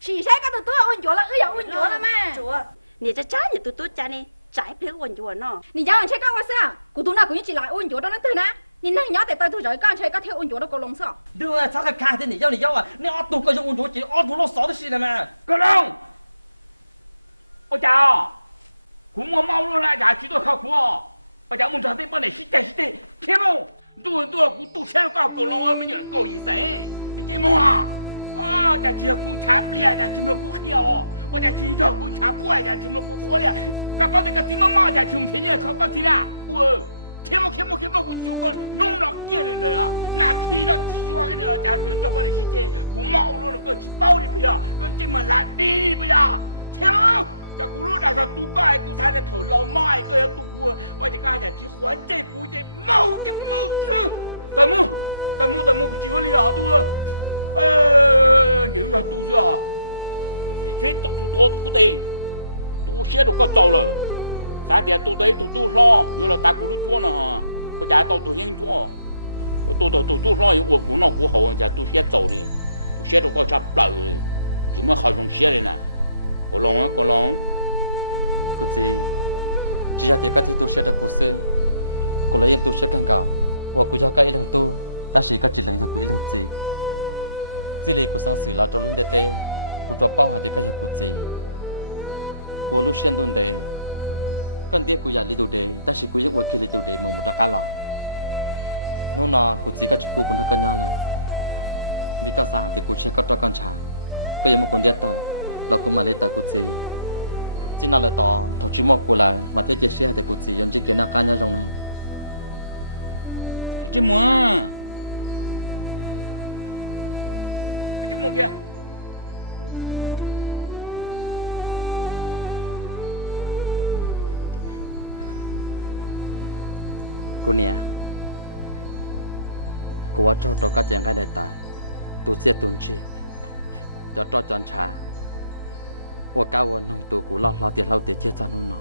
chỉ sai cái tôi ôn chúa là ôn chúa là mà chúa nè cha nhà tôi cha nè trái phía ôn chúa nó nè giờ chơi cái gì à của tôi nào cũng chỉ lại ôn chúa đó nó từ nè nè nó nhớ để tôi rồi con chơi cái theo ôn chúa đó có lông sao đưa sao cái ca thế này giao à nè ở tụ cái ôn chúa chỉ ở tụ nó xỏ cái gì này mà có lông ôi chào cũng mau luôn lại trả chỉ tôi khóc của 我家问他这帮人是的，听不？都想搞狗笼，我没人搞医生，你听不啊？啊，家只顾茶不了，家只么顾喝，我家只着顾茶不爱，家只么顾喝了，搞搞这个鸡毛毛家穷天天搞起来，我。听不，我就讲弄了几人啊，那去了几桌个人家人都把那些钱，我毛了那个去包里不要，跟这么烂地不要，听不？这咕噜那说都改，咕他的头老妈一个要都过，我就刚才去还这不这毛的毛吃，大木几个里啊都了，有啥都是啊，这多不得，都些都搞糟了。啥点都上，有了大咕噜做呢哈，我家到都先做，都上我姑脑骨好，我家都先走的，都先都搞差不了的，怎么好用些的呢？搞龙，姑姐，只要点个天都先的故事，过来人都先更高，我姑家个一两多，但是个只能要姑一两姐，这里姑上水了，做论的的，姑做包下的个要姑姐，姑路线东的。con tiếc cô già đi tù đề, ta chỉ cô giúp vợ kia đi tù đề mà một đặc cá lò. Nếu nó cô chỉ có chụp cô nó con nhau này, vì cả xã thì cô sẽ có cho con trai, có những một con điếc tới, là cô mà lấy tới cô chỉ nào là tỏ thầu chỉ một cô là mà thế chỉ sẽ thì cô chỉ dùng chỉ kiến là cá nhau trong này. Chứ mua kia. Cô nè, cô ở cho các chàng cái đại tài, tôi sẽ tuân chi, cho chọn trà, và cao hơn nông tôi cũng lo tiền chết cho nó,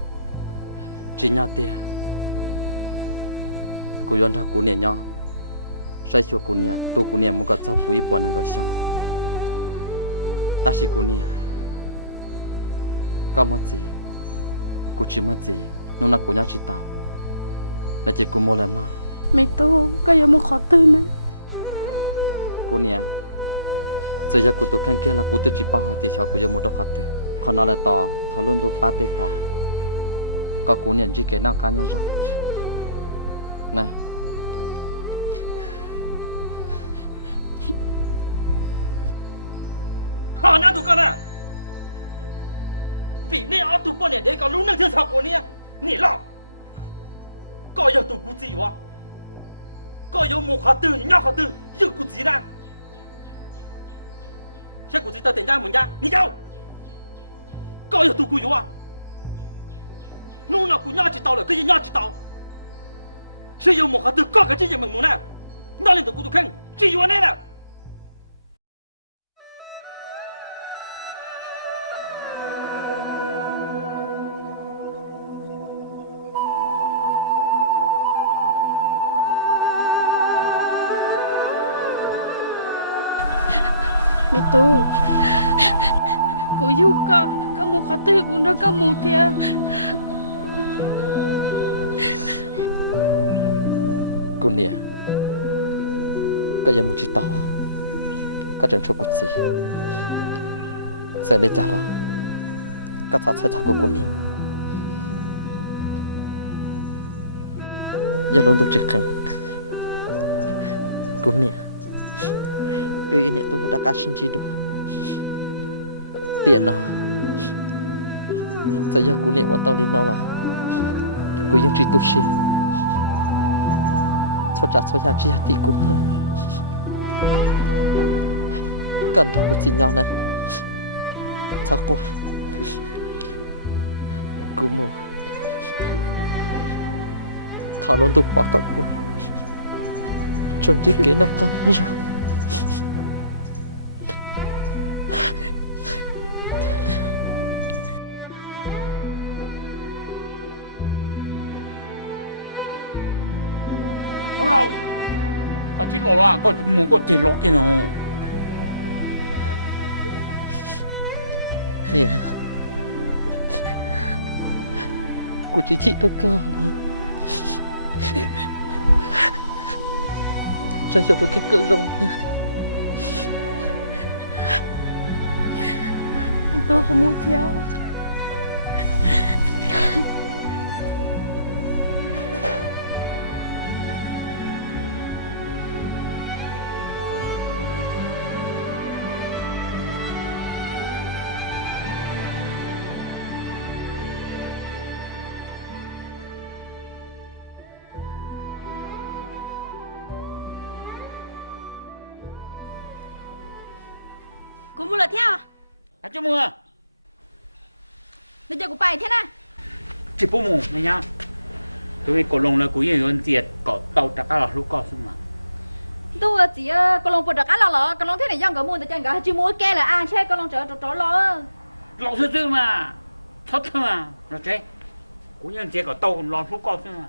chỉ nhau tiền, cô dọn ra cô nè nhau, sai cho cô nè, tôi cô nè muốn gặp sau phụ bọn này gọi xong, ta chỉ cô nè, có mất gì, cô chỉ mất gì, nó là cô nhau chỉ tao. Là chị cô mua lại mà mày tu có giờ mua khó tư này cô nè giờ cô tụi khăn kia là cô tự chỉ bao hạt thì cho cô giờ mua đồ khó tư còn nó là tỏ thọ luôn đồ ba tê phò có cô nè chỉ cái nào cá nhau rồi nè họ nhau tụi con à vì nè ở tụi bọn này để có lúc năng thiên sao cô nè nỉ lọ có giờ tụi cô gì quá có giờ một khóa tư nhỏ khóa tư giờ cô gì ra sẽ cô gì ta tiền ra mình ra đi đâu có giờ tụi cô quá lúc nào cô nhỏ chỉ tao là cái gì nhỏ chỉ tao sẽ giờ một khóa tư có cái gì mình muốn nè nó lên tụi cô tụi khăn chỉ quá nè mày tu cô yêu có một khó tư cũng đó có một theo cô nè có giờ một chiếc tàu có trận cho cô gì sẽ lên trả rồi có sao sẽ trả cô nè giờ luôn tôi chết khăn cô nè ini tu ada kasih cidu tiền nó saya aku ni waktu ni nala aku yang citu sih soja ci hati aku ni kan aku sinyal nè sao cô mau thảo luận tu bỏ cặp cô chọn chiếc kế nó căng rồi chỉ lo là có muốn có chỉ lo cái nào nè cô chỉ chị đâu cơ sao cho tôi cái cỡ rồng tôi không muốn theo mua là theo à chứ mua bây giờ của bài thế nào chỉ bố mù này nhá tôi cổ lồng là của nhiều người diệt có tàu trả cá là lúc có xung mà tôi chỉ con lông bột đặc là con lông thế này dân có mua từ trên cả chỉ mua ke là ăn chơi con lông trở lo lọ sư mà thất thôi mà nó chơi của nhiều người có tàu còn lo lúc có xung mà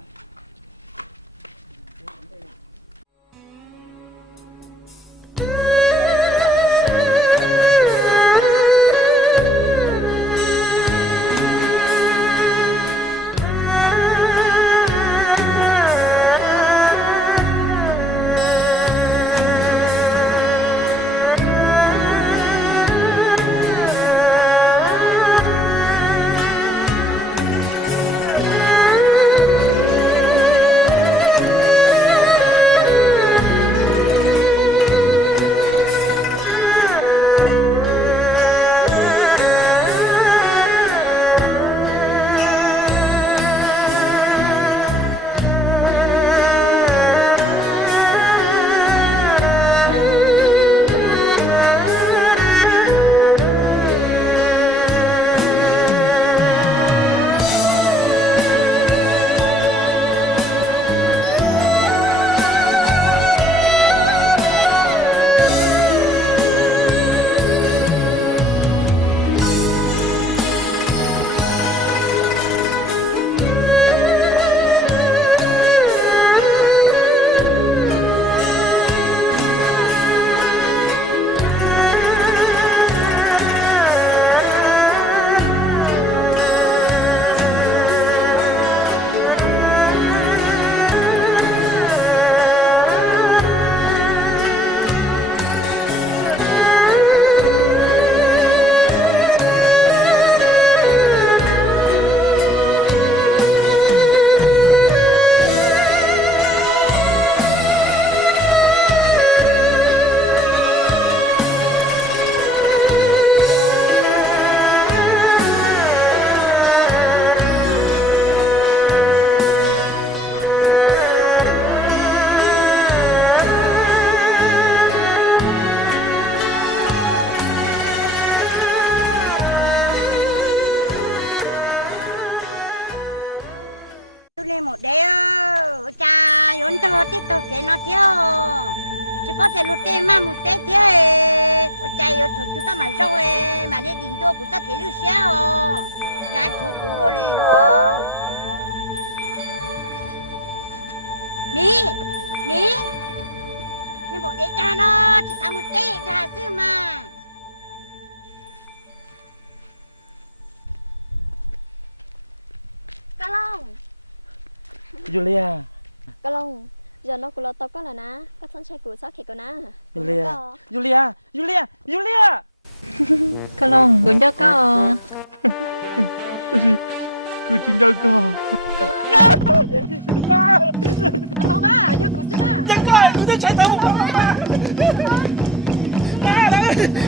tao kể nó theo chỉ có thể lụt tê mà một tê thế ở chạy ở chỗ chúng ta mà rồi mà đi đỉnh tôi cũng ta kể lưu xéo nhà chú cũ rồi luôn mi nhưng bộ để cha nó chỉ sao một tê ra xứ mà Cá Long Julia Cá Long giờ nó của tao có là ná có thân sai của sao khi có ná Julia Cá Long cũng cho có cứ chính đâu có Cá Long á cho của xin á Chắc có tôi thấy chạy tao một con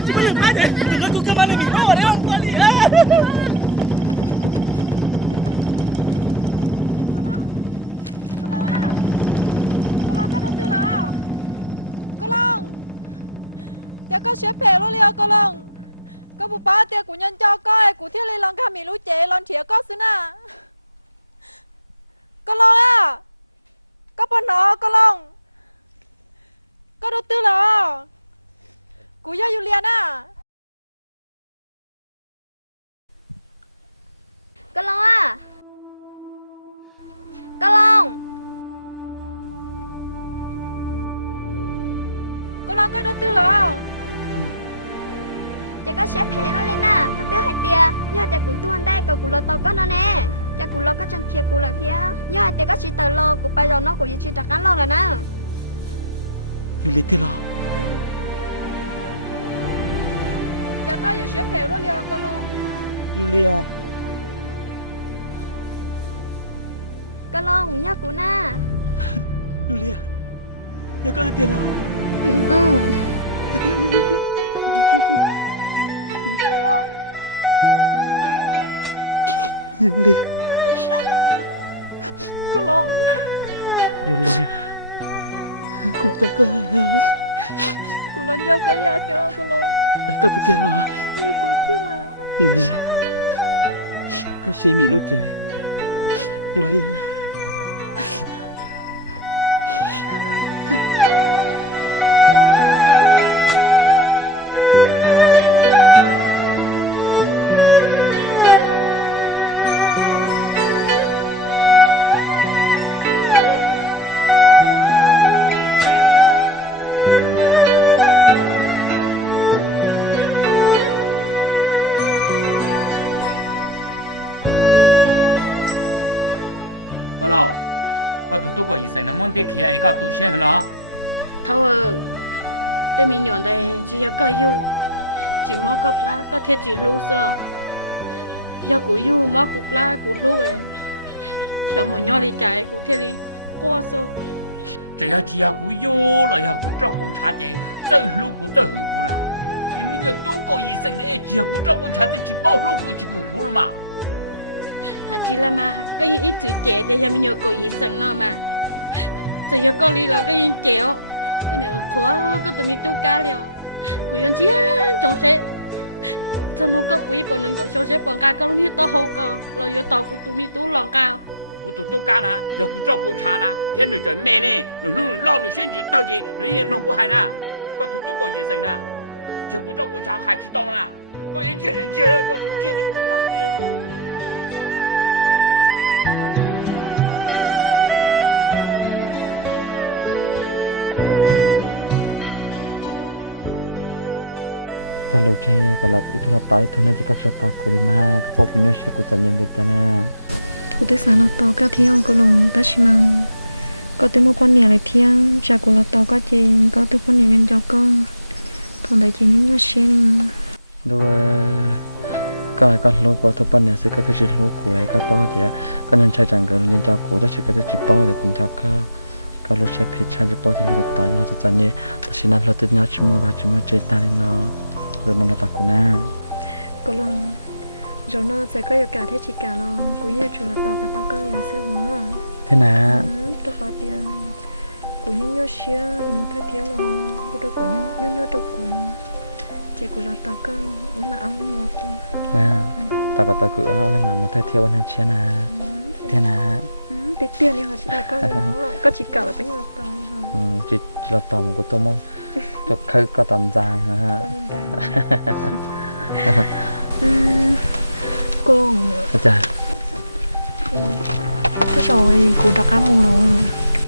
chứ có đừng phá thế đừng có tôi cơ mà này bị mất ở đây không có gì á có xếp phèo luôn liao cô long có bố ba tia của nhân cho coi của thiết lên lòng khám mì lú chế lòng chĩa có xứ nà cô long à có bọn nó cô long có đầu tư là của gia Julian à Cá Long à Cá Long cô long có đầu tư là chắc có xếp hè nó lên nè có tiêu hai tia nhưng mà của tôi đây còn của lo tao có nó nè chắc của lo có chẳng kia của lo thế nhưng mà tia có chỉ tờ lo của bây giờ nó của chỉ trả cá lo rồi nè Julia tiêu lo chắc cóอยู่xếp hè luôn liao cô long Julia Cá Long nhá của na Julia nhớ có tiêu lo Julia cô long Julia cô cho con cô long cho cái gì chưa cô long có thể tên là yêu cô chứ mà Lily cái gì mình lúc chế Lily tôi có ý sinh nó muốn đi kia ai có tu sen nó thôi tôi mình nhọn đây chỉ có yêu chỉ mò có lá có thể chỉ lu sơ giờ của yêu mò cục lá của lu ấy sợ một nhỏ đi chạy của thế đi qua sơ只要古有了呀，古照顾茶的，这路古这路古了，你们要多搞医生嘞，只要古照顾茶的去包路古去古了嘛。chỉ là mà cái gì ít thứ trẻ để cho mình nhớ có gì sẵn nó mà giờ giờ có lý là cái gì chéo cái này khó có tụi mình tu cá liao của yon chia trong sẽ cho nó có quý bọn mình có số sẽ bọn cá có lúc to hậu có là yo tàu của tụi mình tu lòng cao我都干了，要古照顾茶呢，天女在妹呢，老女先去到底，你也弄不海呢，我都搞医生呢，这古照顾茶还知道呢，我一接人，我接你不忙的。ta lâu che cả là ít là tay thôi nên chỉ có ta cố đi mà cái bộ phim sẽ cũng nhận được ta na cụ tức sáng là to các theo có lòng ta chỉ mang có tới một con nhà lại theo cha của là to có chị có tới con nhà nhân cho con thằng đại chị nhân cho xe này rồi cái lúa của tôi bên này sẽ có thể chỉ lúa của cái bao thì cái nhân trai chẳng cái nhân cho của ta chỉ có thể chỉ bao để cùng cho cái lúa sẽ phải chơi chỉ bao thì lúa tay lúa cho nhẹ ta chỉ nằm lúa tự nhau chỉ mua chơi ta đi nào rồi nó là ta cũng na có lòng rồi nó sẽ có cả thế chỉ cả lo cũng như chủ là tàu cả tàu có liền xe hả thế nào tôi có tiền cũng như nhau xe mà thấy thiếu là tôi đâu cũng như nhau đâu cũng chỉ của là tàu có cũng mà ông một nè tàu cả tàu cửa lên mà thấy thiếu anh xe nè thế nào tiền tiền thì họ chỉ là có chỉ cả là cái nhà tàu chỉ là tàu một cái tàu mông cho khơi có tầm dài hả cô chà cái rồi cụ đã cá mù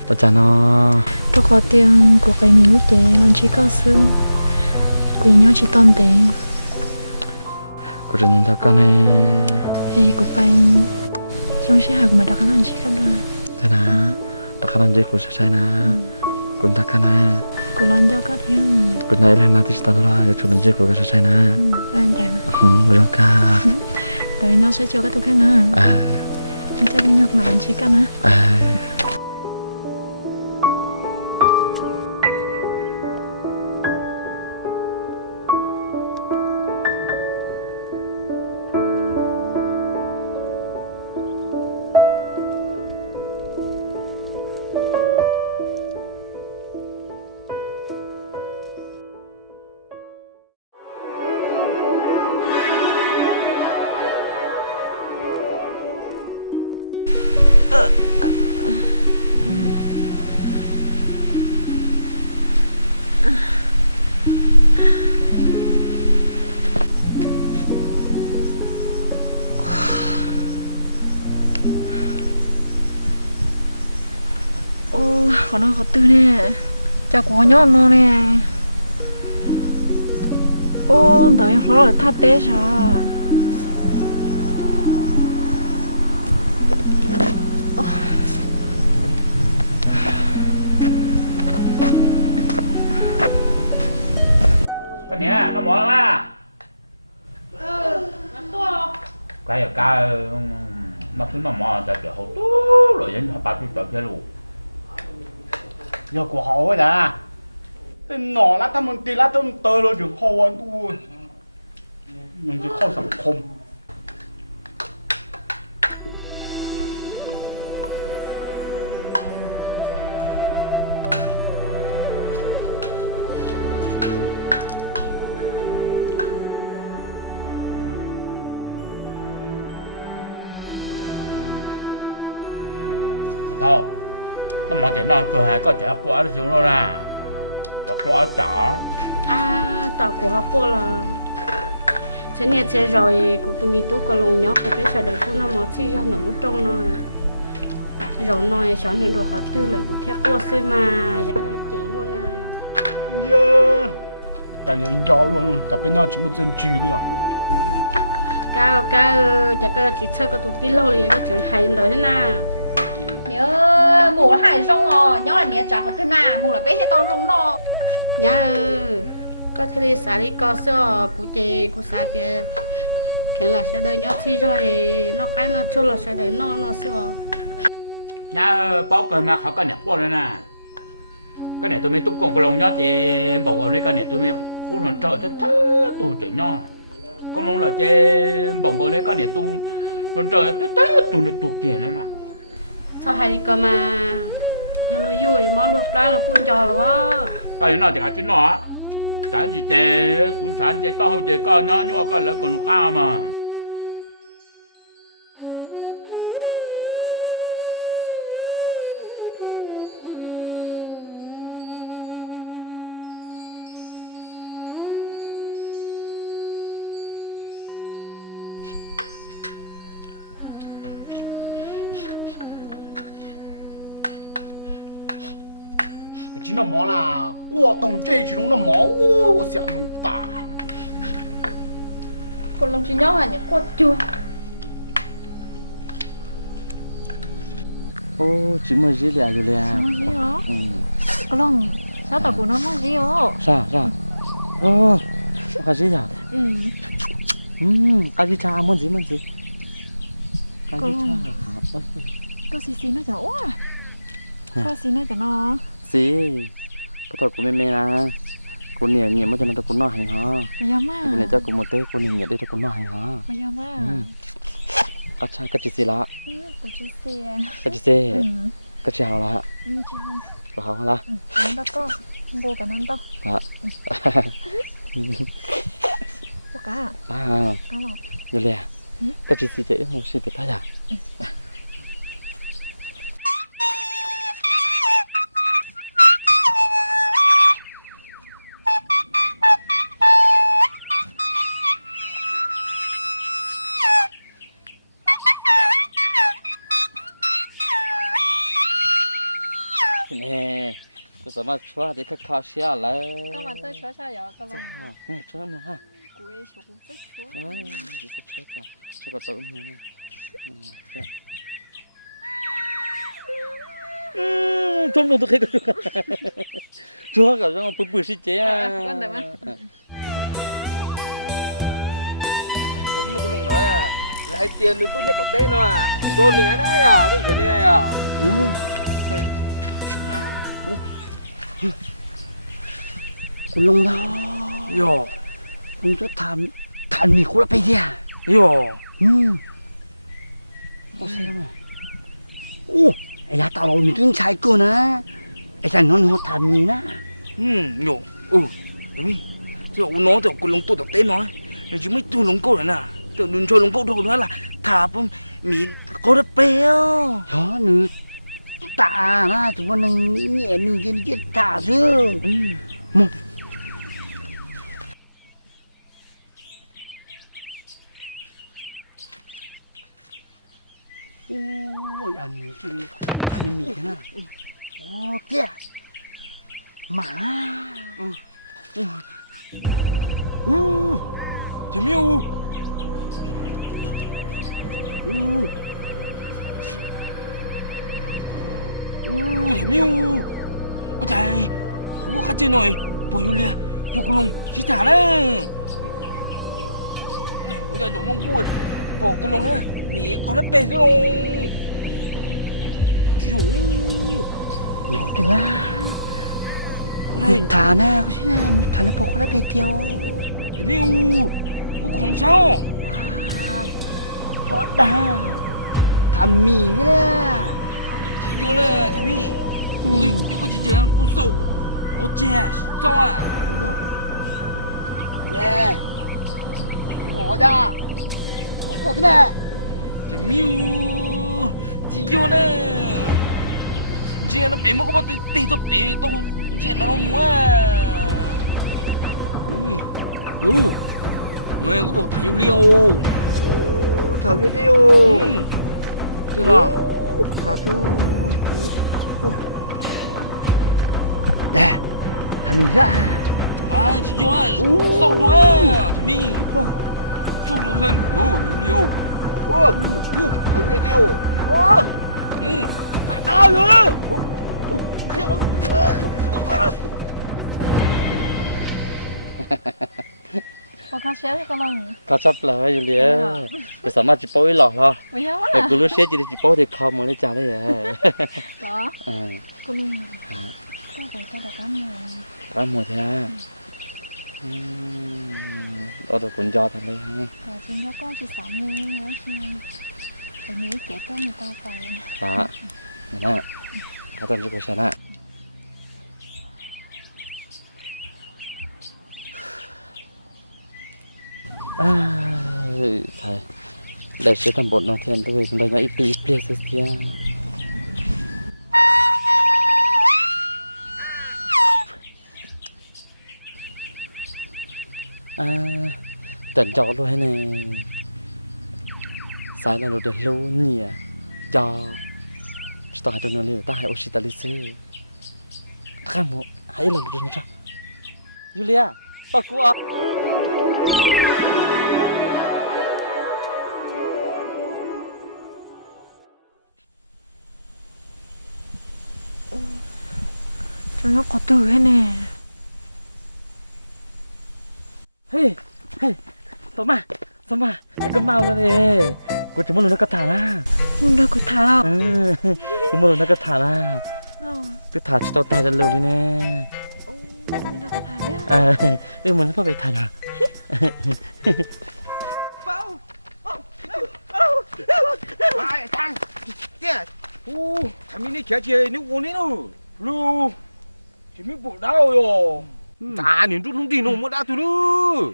rồi chà nó tôi có tiền của cái mình lúc trẻ làm chỉ có xương cụ nhớ chỉ tôm tiền cụ trình cho con này thì cụ phải trong xe hàng mà đã cá làm chỉ có rồi thế nào đã cá làm gì cụ sẽ sai nè cụ đã cá nè cụ làm cho có tiền cụ này lên nào thì tao lo cho chủ làm gì cụ sẽ sai nè lên đẹp rồi ca tại vì nó sẽ cho cái tôi khác nữa chúng ta đi nhặt mà làm chỉ có nữa còn nó có tư nè chả có nhọn nó nè ô đợi nó là thắt té sao cái này nó bỏ ra cái ở cái nó cứ mà tại chỗ hậu tú rồi dân họ bắt đi tới luôn giờ của họ ấy đã nọ lá ta mình tì lá tôm tơ rồi được khô anh tu mình chỉ khô sẵn khom thôi nó mà chuyện nào cửa hai có chả quá được xuống đâu nè chả quá chả à tao của họ cô là thế này thế rồi của tụi mình tú có lòng nhóc thì bây giờ để cô nó mà chi cho nó trong nó rồi nói chọn được đồ khó tư là của theo cô xưa mà chỉ luôn à yeah cái này gió luôn tập bên nào chỉ một chân chữ đi à cao chắc cái chỉ chơi cái tụi tí lâu thì cái chuyện hay rồi thế nào nhớ mù là hải rong à nhớ là nhớ trả có thế nào mù là bé hết tao rong nó nhá có thể đi xả đi co sữa của chị của xả thì cái là sẽ đợi nhớ chi rồi nó cái nó chua là sẽ đợi nó sữa nhá bao cờ mà họ có nhặt qua rồi nè cái này tôi mới túc cùng cái lồng nhá chị bảo vào đây cái này tôi mới cũng còn trời thế tôi tự nhau con lồng là chị bảo vào đây cái này tôi còn trời thế tôi nó tụt tiền đấy mà sao hay đi cơ mà nhà nó vui món luộc lá là cũng giò là quá cái nào chẳng chính nó sản gì chị cũng sản chị to chị con nhá nhưng mà cái là còn cao mà chỉ nó mỏ là qua đông chơi chỉ nó mỏ我想弄大 con lòng chỉ nhớ là những con chua ô chỉ mới gì là rồi là gì hả con lòng sao tao cũng nói mới gì hả sao ô cái gì à cái gì cha muốn gì cái gì cha có xí nó cho quá có xí nó cho nó xí bắt đầu của mẹ là cô nè nhẹ mà cho nó tao cũng nói hành hả bây giờ mà cô nè cho cô một té cô nè nhẹ đây tao cũng nói hành hả bây giờ mà cái cha cái gì lá của chị xí cái gì cái chào lá chị không có không lá nó có vô cả năm đâu dạ có cả à cá lọc rồi lẹ cái gì chị không xin phải thay à nè có sao mà chua để cái khó xia lại có mà tôi chó sao vậy con lòng nè chua mà ha của em chó cũng rất chua ôi cái chua cho có tôm nè trong nó tôi thấy cái chua cả trong bự xí chế à con đẹp mà nó cũng nói à lại tiền được tôi nhất có tên nó à tôi lừa đấy à tôi lừa đây à cô lông đó yo cũng rất thảm mì cô đã bay đi à yo có xem không ôไอ้ยาตาเราอยู่ที่ชายกูนะไอ้ฉันนอนหัวทำนี่นะ yo thế mi thì ông nói thì cô lông tôi được tên nói nhưng chứ mấy tôi lông câu này nè tự đừng cho lông câu đâu nữa là thả bom mì có được bèo đó nữ tạ na chúng nó nhẹ nữ trên thả chứ một ôi anh anh mì thế nào ô kia mà thế mi thế mi ôi trời không có khát trên rồi bồi luôn liền yo cô lông chỉ thả đấy này ôi trời giống lông cua bỏ cô lông á mì có được bèo chứ không yo nó kìa này thả nè có chứ nè thả nè bộ có đã bị tiêu thế mi cô không sao hot đà thảm mì nè yo nè thế mi yo có chỉ chơi cô sầu ô chè sao à nè bỏ ra có thế nè thế mi chỉ yo nè Dia nó bé một cái bát tì tôi bé tôi dia nó mua. Người có bộ thầy liêu. Thảo liêu liêu. Thế nào? Thảo chú. Nè, thằng mình ra. À, chị cho à, sâu đuôi, thằng mình. Sâu đuôi thân, liêu. Thảo liêu liêu. Sao nữa? Có con xéo con lòng. Có sắp là Julia. Bây giờ mà chỉ bố lọ lo. Bây giờ Để cô lúc xé chỉ bố thì không mà lấy trả đấy à. Đó. Cô luôn. Con đã Cảm ơn thế à. Đó là cuốn gió thằng đây ha. Chính đó con chỉ 60 nữa chứ. Phải nghĩ kể tới người ta phải. Đó. Nè. Có tên cho cô nè. Thầy. Đây sẽ làm bột nó thiên tôi còn đây nó ít bia sẽ kia. Trần trọ luôn hay nè. Sai là nó được lâu nhỉ. Cho ta hãy donor ta hãy oxytalise. Kamu hãy làm được chưa? Julia, aku à. Nó có từ thế nè. Hey, Soma, cái mau ra đi. Cô chỉ muốn nó cắt thả ra. Không đâu có thả đâu. Cô muốn nó cắt thả ra. Cứ thả cho tao ra lâu đi nè. Đâu có thả đấy. Muốn nó phải thả ra. Ai thằng. Kia. Thằng mình đi kia chơi nước uống đi đâu. Lu. Chỉ biết bộ đau rồi. À, nhìn chút không đi nó mới đã thôi nữa.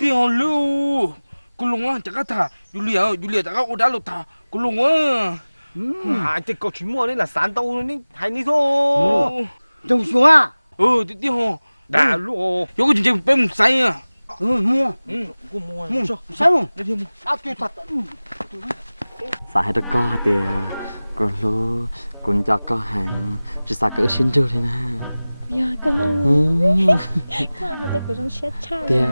Thì hòn lưu. Cô lùng á, chắc thà. Julia chắc có đã lột thà. Cô lùng á. Cái cậu chuyên môn đấy là sáng tàu nên hay đi thôi. Trông xuống à? Thì hòn. Đã luôn. Yo có chuyện bé một say à. Mua. Cô mua. Mua. Sao mua? Đi mua. À, tuyệt thật. Phải được co thì còn lô còn cho co hàng chỉ sao cỡ xin chưa thế nè. Dạ con luôn. Tôi cũng trong xét cha. Tia,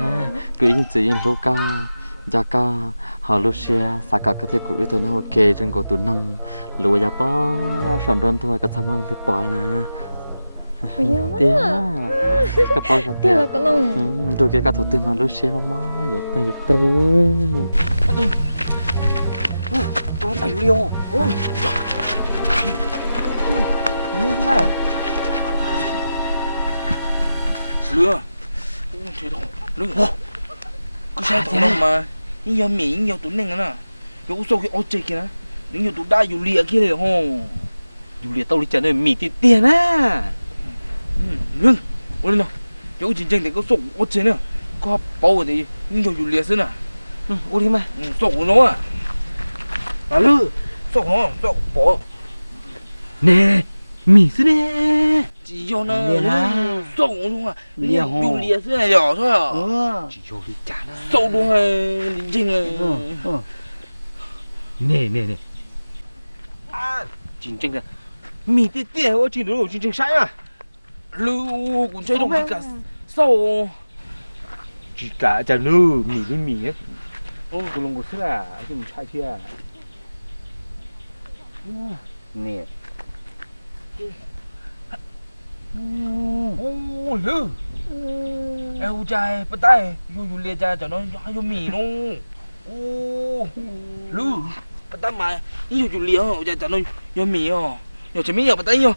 cứ yên chỉ yên lô ca, gia ca, họ lô xe, sao cả cái thế của tôi nó ok trên cổ tủ nông, lúa gia bó, sọn đơn thôi, cái sao mà thì bỏ nè. Tia, cái bỏ cái tia. Con luôn. Đôi cái thủ tư mà lô xe mà giờ từ. Phải liêu. Như thế này. Lừa. Thế đâu. Lừa. Có xe tụi nó mà. Nhưng giờ miệng nhiều tụi nè nè. Yo có sao cái ô chơi kia nè. Nếu như tụi đã Julia kia rồi hô. Julia tao đi trả nơi mì thì tiền á. Lương. Ôi nào. Yo có chính thì có sổ ô chơi nữa. Có bao thì nhiều Julia xưa nè. Ô đi mà. Sổ của nó à. À lư. Sổ nó, sổ bỏ. Nè, mì xưa nè. Chỉ cho nó sổ luôn à. Julia xưa này nhỏ thôi à. Chỉ cho đi trả nó. Sổ luôn à. Chính à. Nè. Chính tranh là mì tê tê ở trên đó chính tranh sai à. Lưu cũng chơi đồng cả sổ. Chỉ cả chả lưu mì với mì ấy. Cô lùng của xưa à, cái mình sai chưa? Nè. Ô lư. Eo trai, bắt tay, Julia trai cho nó vô mì nó. Ô lư. Bắt tay mà, yêu Julia trai cho nó vô mì à. Giờ chỉ biết bắt tay vô.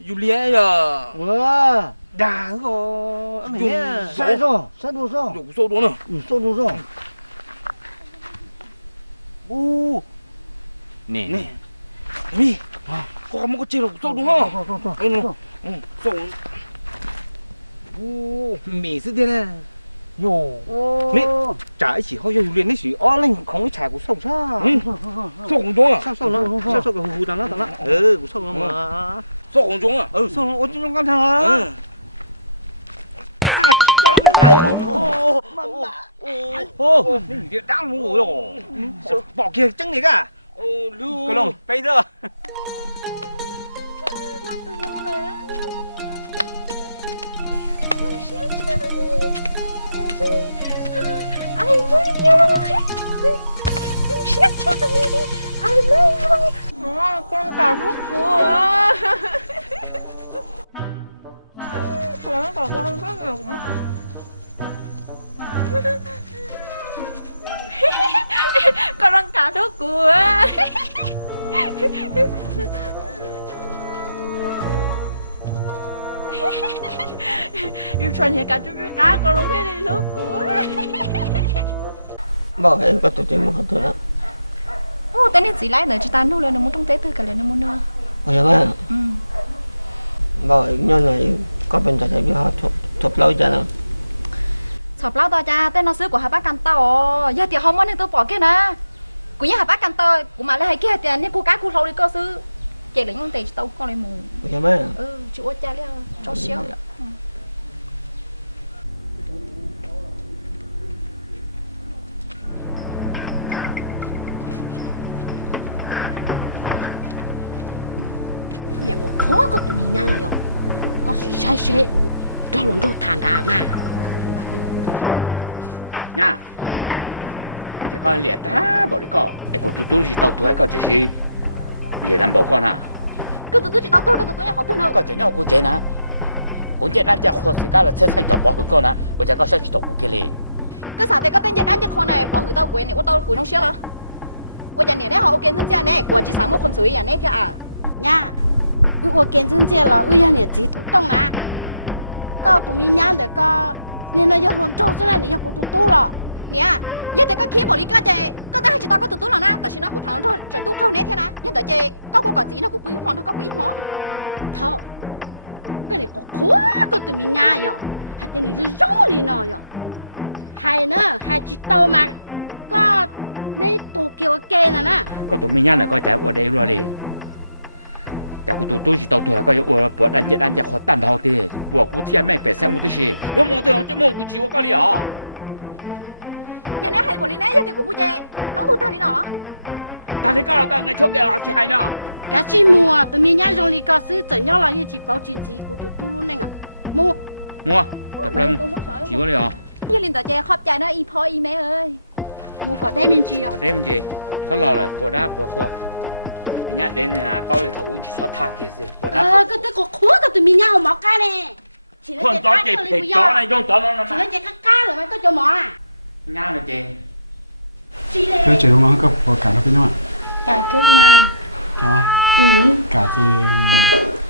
Julia à. Đã rồi. Anh này sai rồi. Dùng sâu đó nè. Sâu rồi. Nè. Mi. Có một cái chiếc sâu đúng không? Sâu. Mì xưa thế nè. 哟，你在一起好像有点那是哦，那空茶股送啥？送红中啊？送了，送个糊等了，股送了嘛？送红中啊？送了，我就用刚才啊。哦，你这打我哟！保健真的噶？个龙背着。I love you. I love you. Con cào rút của. Con còn con có nhiều quá. Con đang cào rút của. Yêu chuyện hiện cả chú biết cá con luôn thấy đi lúc của. Bảo em có tổ chức một thôi đó. Ô, tên này gì lại nữa chỉ tan đâu lên nó muốn trong tế tư cả lên nó muốn nữa. Ôi dạ. Bảo em nhân này có bên trái biết họ chụp lâu chưa nào? Chụp lâu to cha, tên nó xứ của hai bác căn tao. Giờ thì không muốn thì tôi bỏ kia nè. Của nhà hai bác căn tao, của mà lại hay kia thì nên cô cá cô lâu đi cơ xứ. Chị lấy những tiền chị tao con lấy mù. Ôi dạ má. Chị út cha lên cho xíu. Nhà một khó có tụi mình nha rồi. Có sự sai sẻ. Cho lần đâu thằng gà mà. Nha. Thì con liệt ta bảo đi con. Ai cũng tụi gì tao tuổi con chỉ gì. Liệt làm bảo con à. Cứ tụi chỉ tao tôi, cứ tụi nhà họ tôi nữa. Con chỉ nhau cô chế nè. Cũng chế đang chơi khó sự cả là chơi sang chọn bỏ hụt con nè. Bây giờ con sẽ chỉ tụng cái gì. Cứ sao thì có tên ăn cho con này bỏ hụt tao quên này, tao quên trong xe rồi. Bây giờ này họ ok dân chơi này, của chỉ sáng một con suối à này kia à. Nha. Ủa kiến dân chơi là ủa nhà chỉ đông nè. Có tụi mình nhá để có nên nó giờ luôn trâu thế này giờ cũng tụt rồi. Nè, giờ thì có khí bỏ đi cái chơi, có ta hay chỉ tao có tụt rồi nè, tại vì nó của thằng nó trời tụt không nè thế nè, nhưng tại chơi có cô gì nó cũng quý hoang, nó có quý hóa. Thôi, cái này có khó có tụi mình nhá rồi, hai tên này nó rõ đi nó rồi. Hai nữa, hai chỉ tao mà có đây tụt kiểu kê nè nè. Có tụi mình nhá là coi trái ở đây rồi đi. Cái của tụi tôi chỉ tao tuổi có ở bữa ăn chết khó tàn đầu thì bữa của thiên mẹ phải xem một tí gì, nếu mà tôi chứ mua của chị có lý à? Giờ này hay bỏ đi nãy giờ thì cũng mua chơi, nó tụt ta đi nào đó. Ta thấy có cái ngày trước kia là chị hay nè. Cái chi mua tụi mình nhá trong đi có sự整nhau là như chỉ bảo chỉ của tụi tôi luôn nè mua. Mua, tập lưng, chị có lý à? Giờ liền tại chơi khóc chạy nó y phó y mẹ ơi. Mua có đem mình chi à? Đem mình gì? Nó lo là của đáp của khoa. Nhá đến là bao giờ thấu chỉ sao tha kia gì? Cái cái có khó cái tụi mình nhau mà cái này. Con chó chị thịt chó này con chó nó chỉ lấy cái cá rồi mới có cho mỏ à? Nhá là chị. Thế chị không nói có cả nó với nhau ạ? Cả cái mà. Cả thì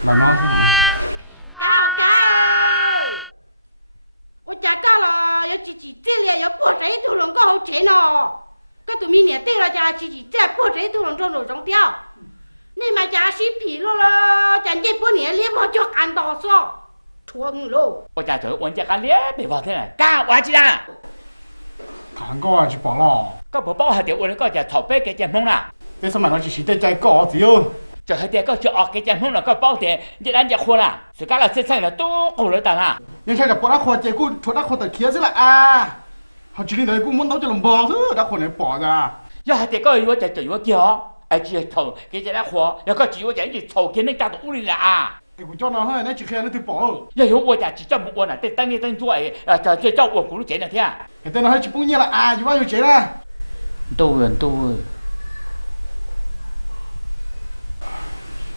là nó thế hả? Cá ơi! Ôi chả cá là giờ chỉ tiền liền giờ bỏ trái thu lòng có hậu chế nó. Cái tụi mình nè tiền là chả chỉ trả bỏ trái thu lòng trong rồi trong tiêu. Nên mà chả xí phí lo là chả chỉ bỏ nè liền bỏ cho ăn đỏ sao? Chuông lô. Ôi chả trời ơi chả cá liếc bị vào thế này. Cá quá chị à? Thằng có chỉ bỏ lò. Có bỏ bao hạt tiểu ôi có chả thầu bê cái chèn mông nào. Thế sao mà nó chỉ tay có gì ơ? Trời ơi có chỗ cái chèn mông là có bao tiền chị ăn chả khô nào. Sự cá là xinh là tú cổ lấy tàn à. Nhưng sao gặp bỏ đá khô chị cũng chuột đá khô từ kia chứ là à. Họ chỉ đi đấy cũng muốn nấu cho làm bò chứ đá khô này bỏ ra. Giờ hạt tiểu có yếu chả chả yếu kia. Ai chỉ thầu cái chèn đá khô, giờ có chỉ yếu chả chỉ thầu cái nên cả tụ đi là à. Cái của cho nó hơi nó chỉ khen nó từ bỏ. Giờ hiểu ôi chả chỉ cho một ôn à, tên tuổi chờ cho ôn của nó chế này thế à? Cái tên nó hơi chỉ bung nhiên là à, chứ bao nhiêu chế ra? Tôi.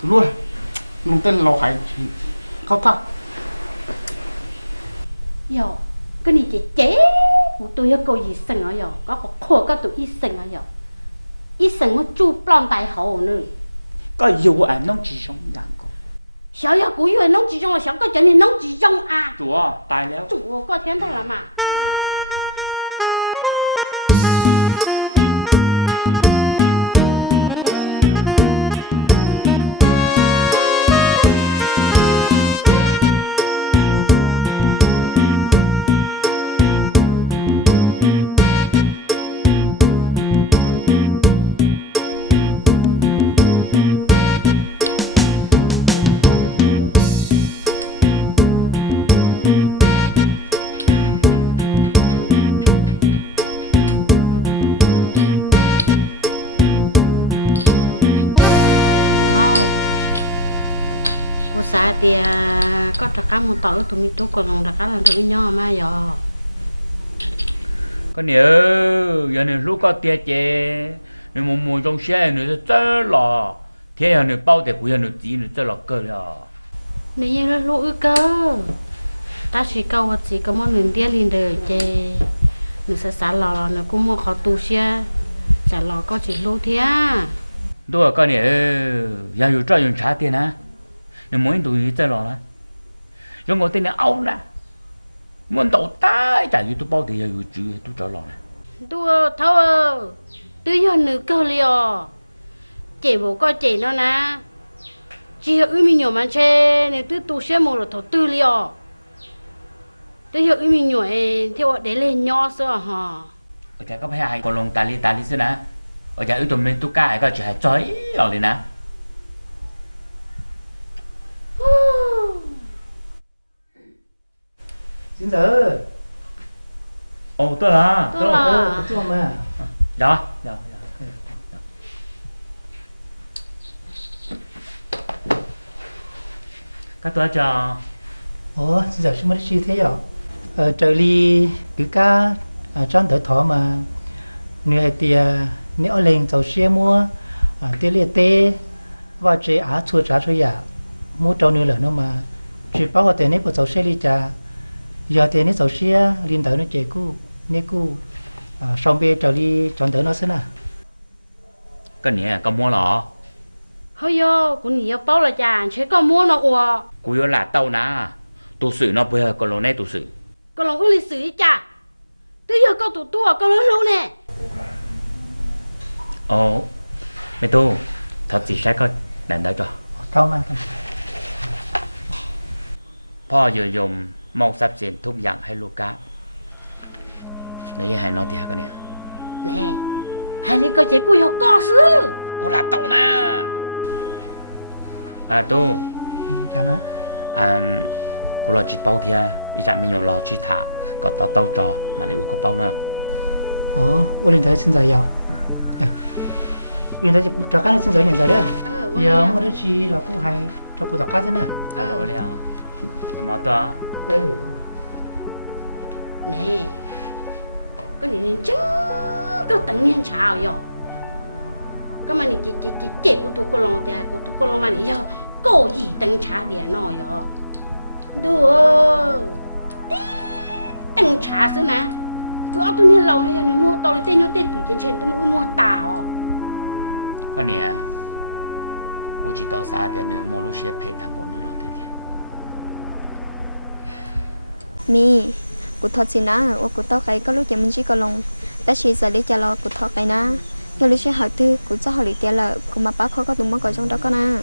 Luôn. Nông tên lò hải khó thật. Yo, cái này chỉ chế của tôi có gì sinh ở yo, có khổ có tụi ít sinh ở yo. Ít sinh nó chu plan đại hậu nữa. Có yêu anh nông chỉ sống dạng cô. Sao ya của yêu nông chỉ trong là sao có chuyện này nông chỉ trong à? Chủ tài léo. Chủ có thiên thành là mà. cô xã thì có trả cá một tỏi tụi mình tụi còn lòng trả cá làm được nhỏ mà giờ có nhớ giờ này lúc có tiền chế nếu mà mua trong xe nữa rất là thế là nữa bao tiền của giờ nữa chỉ nữa rất là cơ rồi nếu như là lũ cơ ta chỉ câu hoặc chỉ có món nướng tiền liền đời chế nữa sẽ xả lò nữa cũng mua khó tu xe xả lò có chỉ lũ thế tôi có nhớ giờอยู่cho dùng trả tiền á nếu muốn tụi rất là dùng ngồi tên là ông đó muốn đầu tay trả như tôi bao tiền giờอยู่chữ tôi trả lò tôi thâu tôi giờ nửa cơ liò chị bố coi chị nó nè chị hiểu mình nhiều mà che nếu tôi tu xe một là thầu tư liò tôi hiểu mình nhiều theo để lên nho sữa hả ở nhà có phải ai còn lòng tà li xưa nè ở nhà tụi mình tôi cả cái chuyện chơi rồi đi nè xin giờ ồ tôi là tôi mà dạ các tôi cho xin giờ chúng mới suy thế rồi trời ly cứ cá trong thở thọ mà người thì nếu lên tàu xe mua tiền liệt tê và chế á chua trả cho giả mua trâu nữa nó mà chỉ bảo có tiền nếu có tàu xe đi trả giờ tiền nếu tàu xe liên tới nó chế cũ nếu cũ xong bê trời ly chọn tới nó xem nào cái này có mua lọ hơi yo cũng nhiều bao là chả chế có mua nó ủa cú yo là tàu nè tu sử nó bây giờ còn lâu nay tu sử còn lòng lịch sử chả tôi giờ có tụ tua có lớn luôn nè ồ mẹ tu thật gì sai có đàn đó cho tao mà พ่อจะยมมอบทรัพย์สินทุกอย่างให้ลูกค้าเดี๋ยวให้น้องเดียก็เนี่ย nè hai đứa coi chế cô học co sư cô là tàu na tu chả má cô lo chỉ bao thia ý chẳng mình lo chỉ thả có tàu trò mà để có bao nữa ô lên thấy xin giải giàu lên thấy cho cái xin giải nhận giải đó giờ mua đấy chỉ là cũng hay cho cô đọc cái thế nào ô liền em nói to nè có những chứng có tận nhiên chào rồi cái mà chị chế của tụi con lòng thì của tụi con lòng mà nhỉ có gì tận trả điện nói rồi được tận trả xứ nè cứ ở tụi này lâu này nó mua tao tên nhau tên tụi trên tôi mua tàu cái này我知道啥点呢？莫路些陪谈不能了，对不对？ mi cụ thọ xin á ô cụ tao cái có lúc chậm chỉ có lòng ta chỉ giờ đi trả lo cụ thọ cái na theo lúc sẽ học thư cụ cho họ lý tiền là cụ mà bác khó có tụi mất ở trong đó con na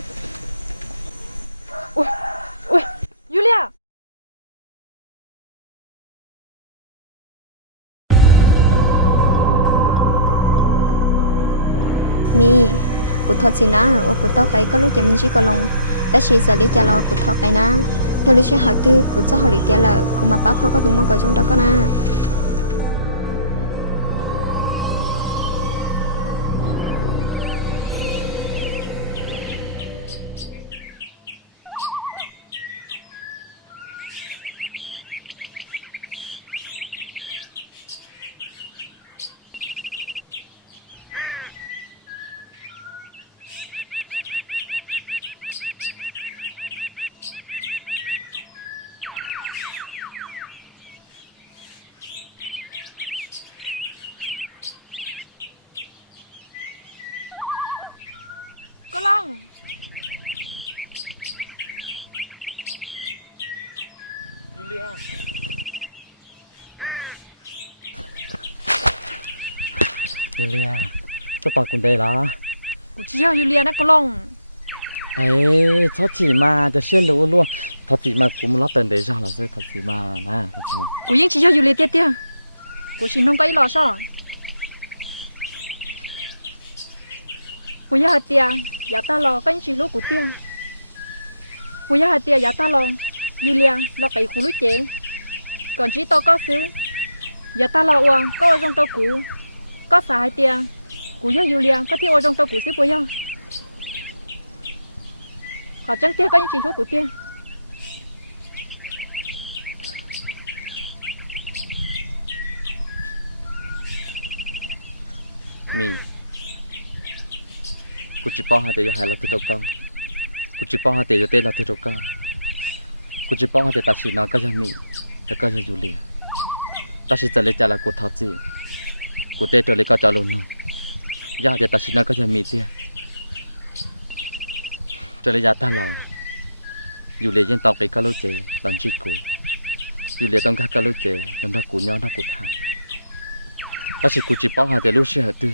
ui Julia mi cụ thọ xin á ô cụ tao cái có lúc chậm chỉ có lòng ta chỉ giờ đi trả lo cụ thọ cái na theo lúc sẽ học thư cụ cho họ lý tiền là cụ mà bác khó có tụi mất ở trong đó con na Cô Long Julia Julia tôi bảo cùng đây là Cô chỉ hiểu Julia nè cô Long ấy thật chỉ màจะเชื่อรู้luôn thật chỉ mà cũng lót tận đấy ra là thật chỉ mà nè thật chỉ mà Cô yên chỉ hiểu Julia tiết tiết Cô chỉ không có ý lo sao Cô yên hạt tiệt giá ta lo cái chỉ lúc của tiệt Cô yên hạt tiệt giá ta lo Julia lo cái khu lúc chế còn chỉ tao có xứ giá ta lo uang có ở trong tao cũ có xài tiệt Cô yên Julia có thiếu ở trong tao cũ xứ cô yên họ chẳng tiêu có những chính số của tiên mình cô chỉ bao hai để cho hai là thứ đầu cao cô chỉ bao hai để cho tên là thứ đầu cao cô chỉ bao hai để ta chỉ nói cái gì mình để cái gì Julia ta chỉ trả lời trả là cô thật gì cô tên trở lại cái trả lời nó giờ để ta chỉ nói cái gì mình tiền trở lại giờ ta lo Julia dân tộc cái lối chơi làm chi cô Julia tông cái lối chơi làm ra cô nhỏ ra cô thà ta chỉ cô chỉ bao hai để lúc xưa tư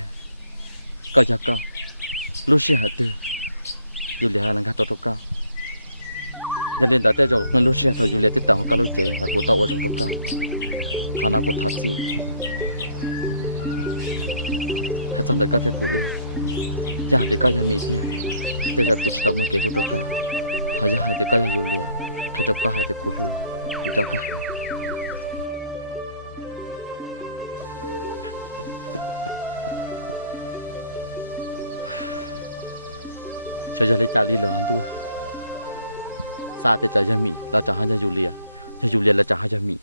cái gì cả lúc xưa tư Julia là cái tổ cao giờ lên tại chỗ người lúc xưa thôi Julia tiếp tục cái lối chơi là cô tạo ở trong tổ cao khả năng cô thật gì hay trong đời cái thế cô giờ thì cái gì mình thì giờ cô chỉ tạo một cái tổ cao hay giờ hay thì cái gì Julia cái tổ cao hay thì cô luôn cô cho cái cho giờ lấy trả đi lỡ anh tôi sao thì trả cho mình là trả hai cho Julia là trả hai cho mình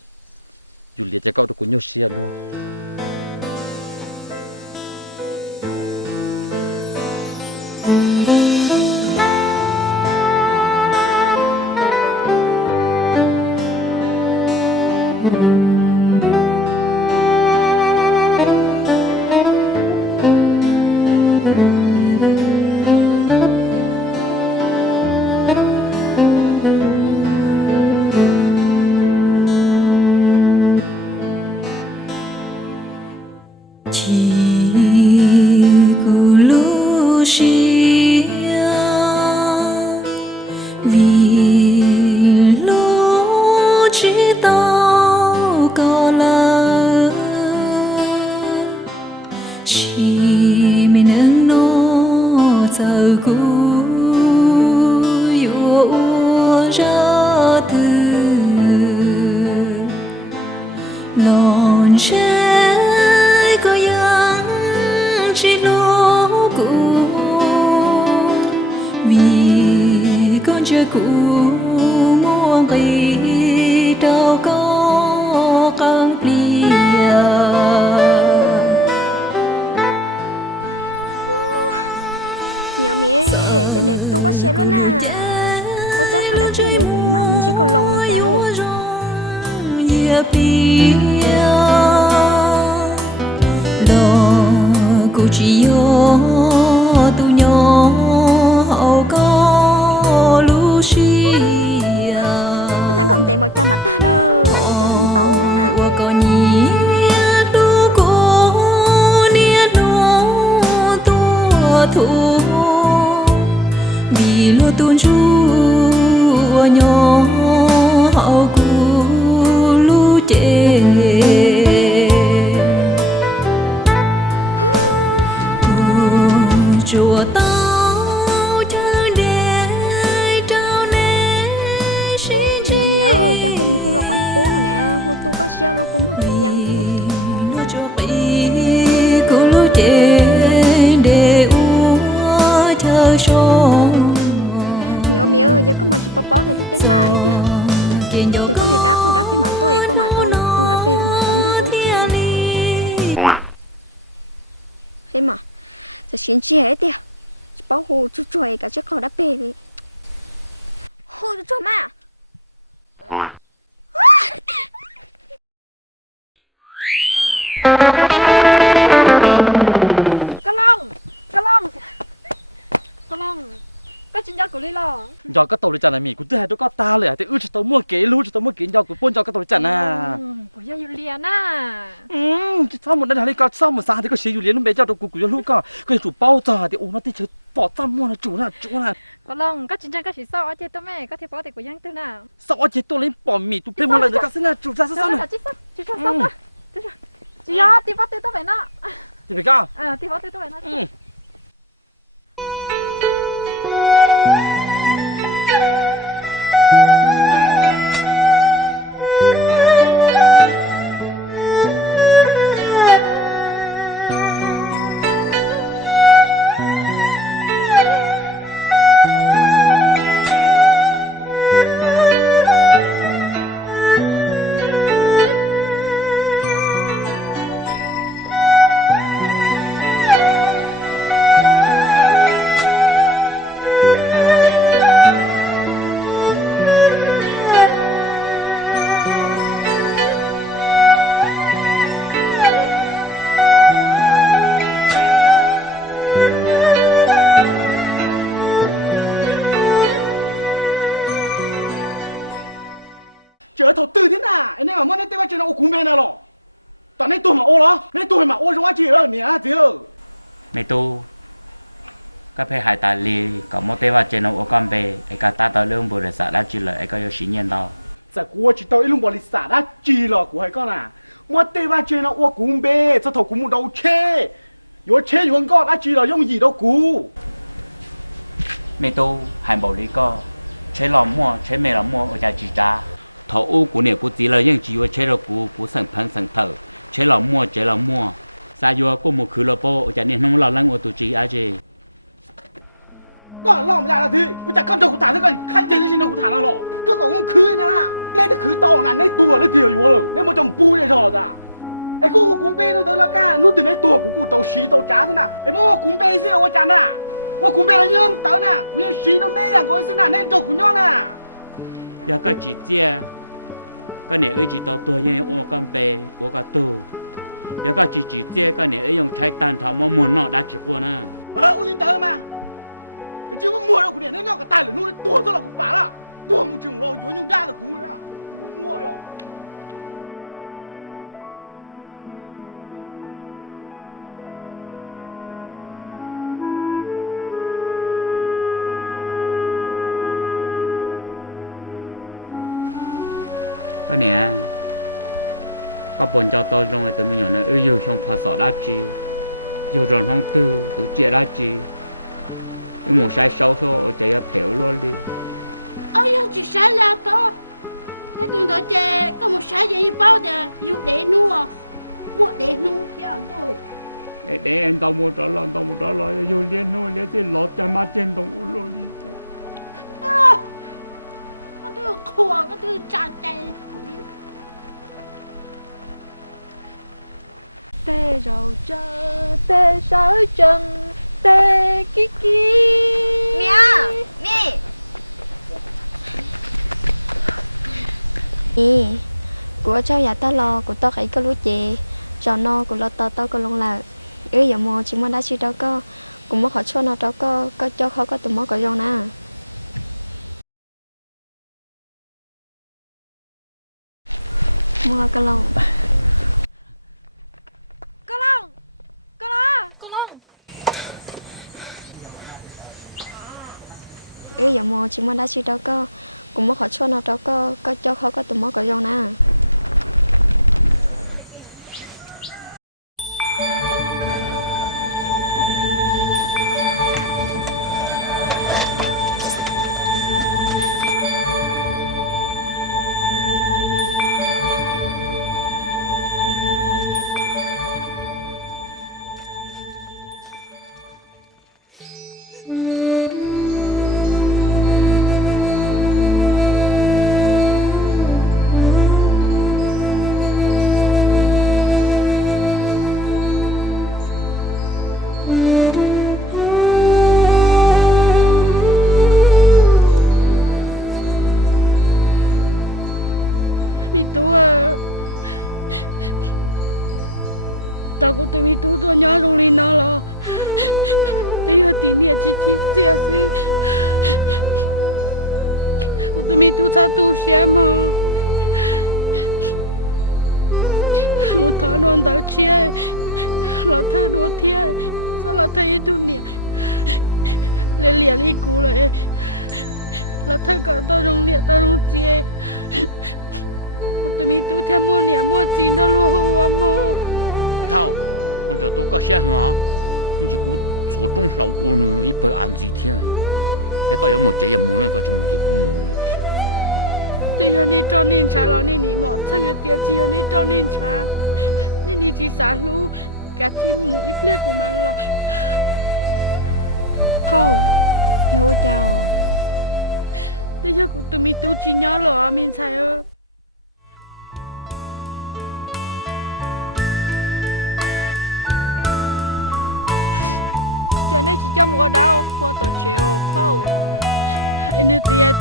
Julia chỉ câu được của nhau xe luôn giờ có mà chỉ bó thì nó tới mai thì có thể đá con đá về mặt tôi có mà tôi đá về mà tôi đá có thế mà giờ xin chia hết đi bao hồ chú chuối cả chiếc con đá về đi hồ chú chuối mà Con long cái chuyện của Lý lo giờ cái tàu đi chặn này mình cũng thấy tôi có taเลยแต่จะต้องมั่วเก๋รู้จะต้องมั่วเก๋giờ cũngป้นgiờ cái tàu đi chặn à của gia Julia na sao một lần này có sao một sao thì có xí Julia nó bé cho tôi cũng lúc cái chủ bao giờ thì nó thì chơi bỏ tâm mua là chủ là con long cái chuyện cái gì sao chứ tôi mẹ cái thì bỏ thì của giang tư nào sao chứ tôi lấy bỏ mì tôi bên một lần cái xin là chủ ra sao này chị thì bỏ từ tôi về nó thì phải cao thì bỏ từ tôi về nó chờ thầu tư thế nào anh em mà muốn nên tây ba chơi nó ô cúng bên nào rồi toàn nên tôi mà ô đó nên tôi mà ô trong quá chị rồi nhỉ chứ mẹ tu các phải hại ta li có một tế vào trên nó ô con bê ai cả ta tao lương bù để xả đã chỉ là ai có yêu xí nhiên đâu giờ của chỉ tao luôn bỏ lịch xả đã chi rồi của hai con à mua tây ba chơi nó ô cúng bê sao thầu cúng một đầu chê yo chê yo con đã chi rồi dùng gì đâu cú mẹ tu hại bảo lý co chế lòng mua chế mẹ lòng mua ở nhà chỉ trả thầu u của nè của chỉ là những chỉ chế rồi của sản phẩm sản thở chế lòng mua sao yo của một khứ là bao ở nhà nè không lo lắng ở tụi chị à chị có lo mà là gì我讲跟着我谈这个看见这些我谈了咯个讲我去呢那的去到那那多了就有了那么就不认识的哎个滚背都得了干你对那多姑都洗都夹着呢哎我滚背是我讲呢我滚背了人等呢我洗都那样个是呢那做滚样呢giờ có chị chia cái này ở chị tao tuổi như ô con bè ô con tu giờ có chị chia cái này ở dùng trái tàn thảo mà muốn nó đã chỉ qua nè ô linh tơ mà cái chứ mà mua đâu của điện nó cái tài là nó tua cho là cũng bán à tua một chừng lo vô nhung ra là cú đấy à mua rồi cái này có bốn cho tôi trong này tụi mình nhỏ này yêu trong phật sở đã chi yêu rồi không tư tự chia đã chi cái một sai sâu số chạy ra phèo luôn đi ôi chỉ sai là to thế tụi tôi chơi có một sai gì bao giờ yêu để nuôi mua để nuôi theo tôi để em tao mua trả lời yêu liên nuôi liên thì lót cho má trên đồng luôn đi cái thứ khua cái thứ chặt tay tê rầu trơ tê sáu chân tê kí kí mẹ mẹ nè của cháu nhà tao lo của tao thấy có lúa chè trò no của lo tao có lông là giờ mò chỉ muốn đá chi đâu có cũng mất họ cho nó đâu có cho khó có tụi mất có dâu nè mua cái lông giờ mò chỉ muốn đá chi đâu có cũng mất họ cho nó đâu có cho khó có tụi mất có dâu nè tao cũng tụi mình tu tôi nhớ trong linh nó lo bây giờ tí niệm chỉ chia sẻ tụi mình tu sao tu xem mà một tháng luôn tao chia là thay đua thiệt sao là thay tu niệm lấy liền đi cũ lại là thay cả tao trong niệm tao trong chia tụi mình tu theo mua niệm mua gì nó luôn mà thao con cho tôi có xe hả nhưng chỉ cú số trong sáu ô nữa ít bữa ăn gì thế cái có một trái em muốn là có chung một điểm muốn tuy giờ này cho nên trả lo nên nị mỏ sang cái tiền chỉ này cho nên trả nên nị chỉ xả lú cả chỉ mũi plek của mình lo thâu yêu chào bây giờ tụi mình tu chỉ nhớ lo mình sai ơ cho nên chỉ cho một đau khoa tổ chiều khoa anh ấy tia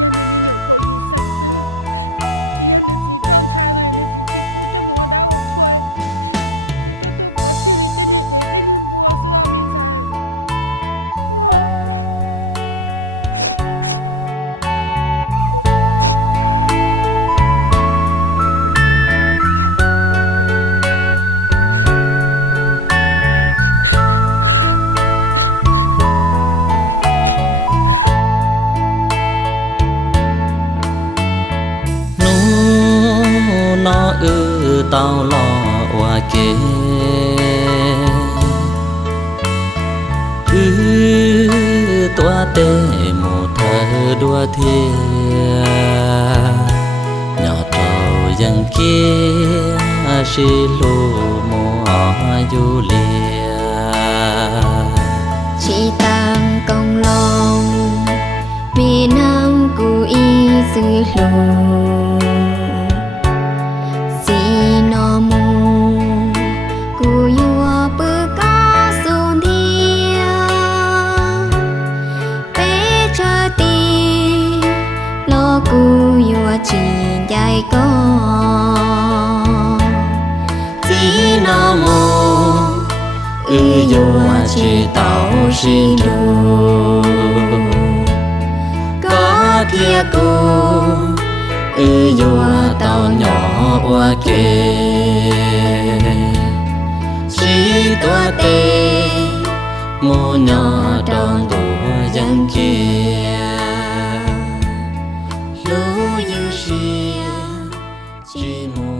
giờ này mình nhổ cổ gì sẵn sư chỉ anh ấy chỉ tròn cha rồi anh ấy chỉ phụ cho một đau khoa để cho tôi có chuyện gì tên để tên hiểm bùa xưa mình sai lo tao lo hoa kê tua tê một thơ đua thia nhỏ tàu dân kia si lô mùa du lia chỉ tam công lòng vì năng cụ y sư lô si no mù cụ yua bơ ca sôn thia bé cha ti lo cụ yua chỉ dạy con chỉ no mù yua chỉ tao si lô có kia cụ yua tao nhỏ qua kê chỉ tua tê mô nhỏ đòn đùa dân kia lũ yêu xìa chỉ mô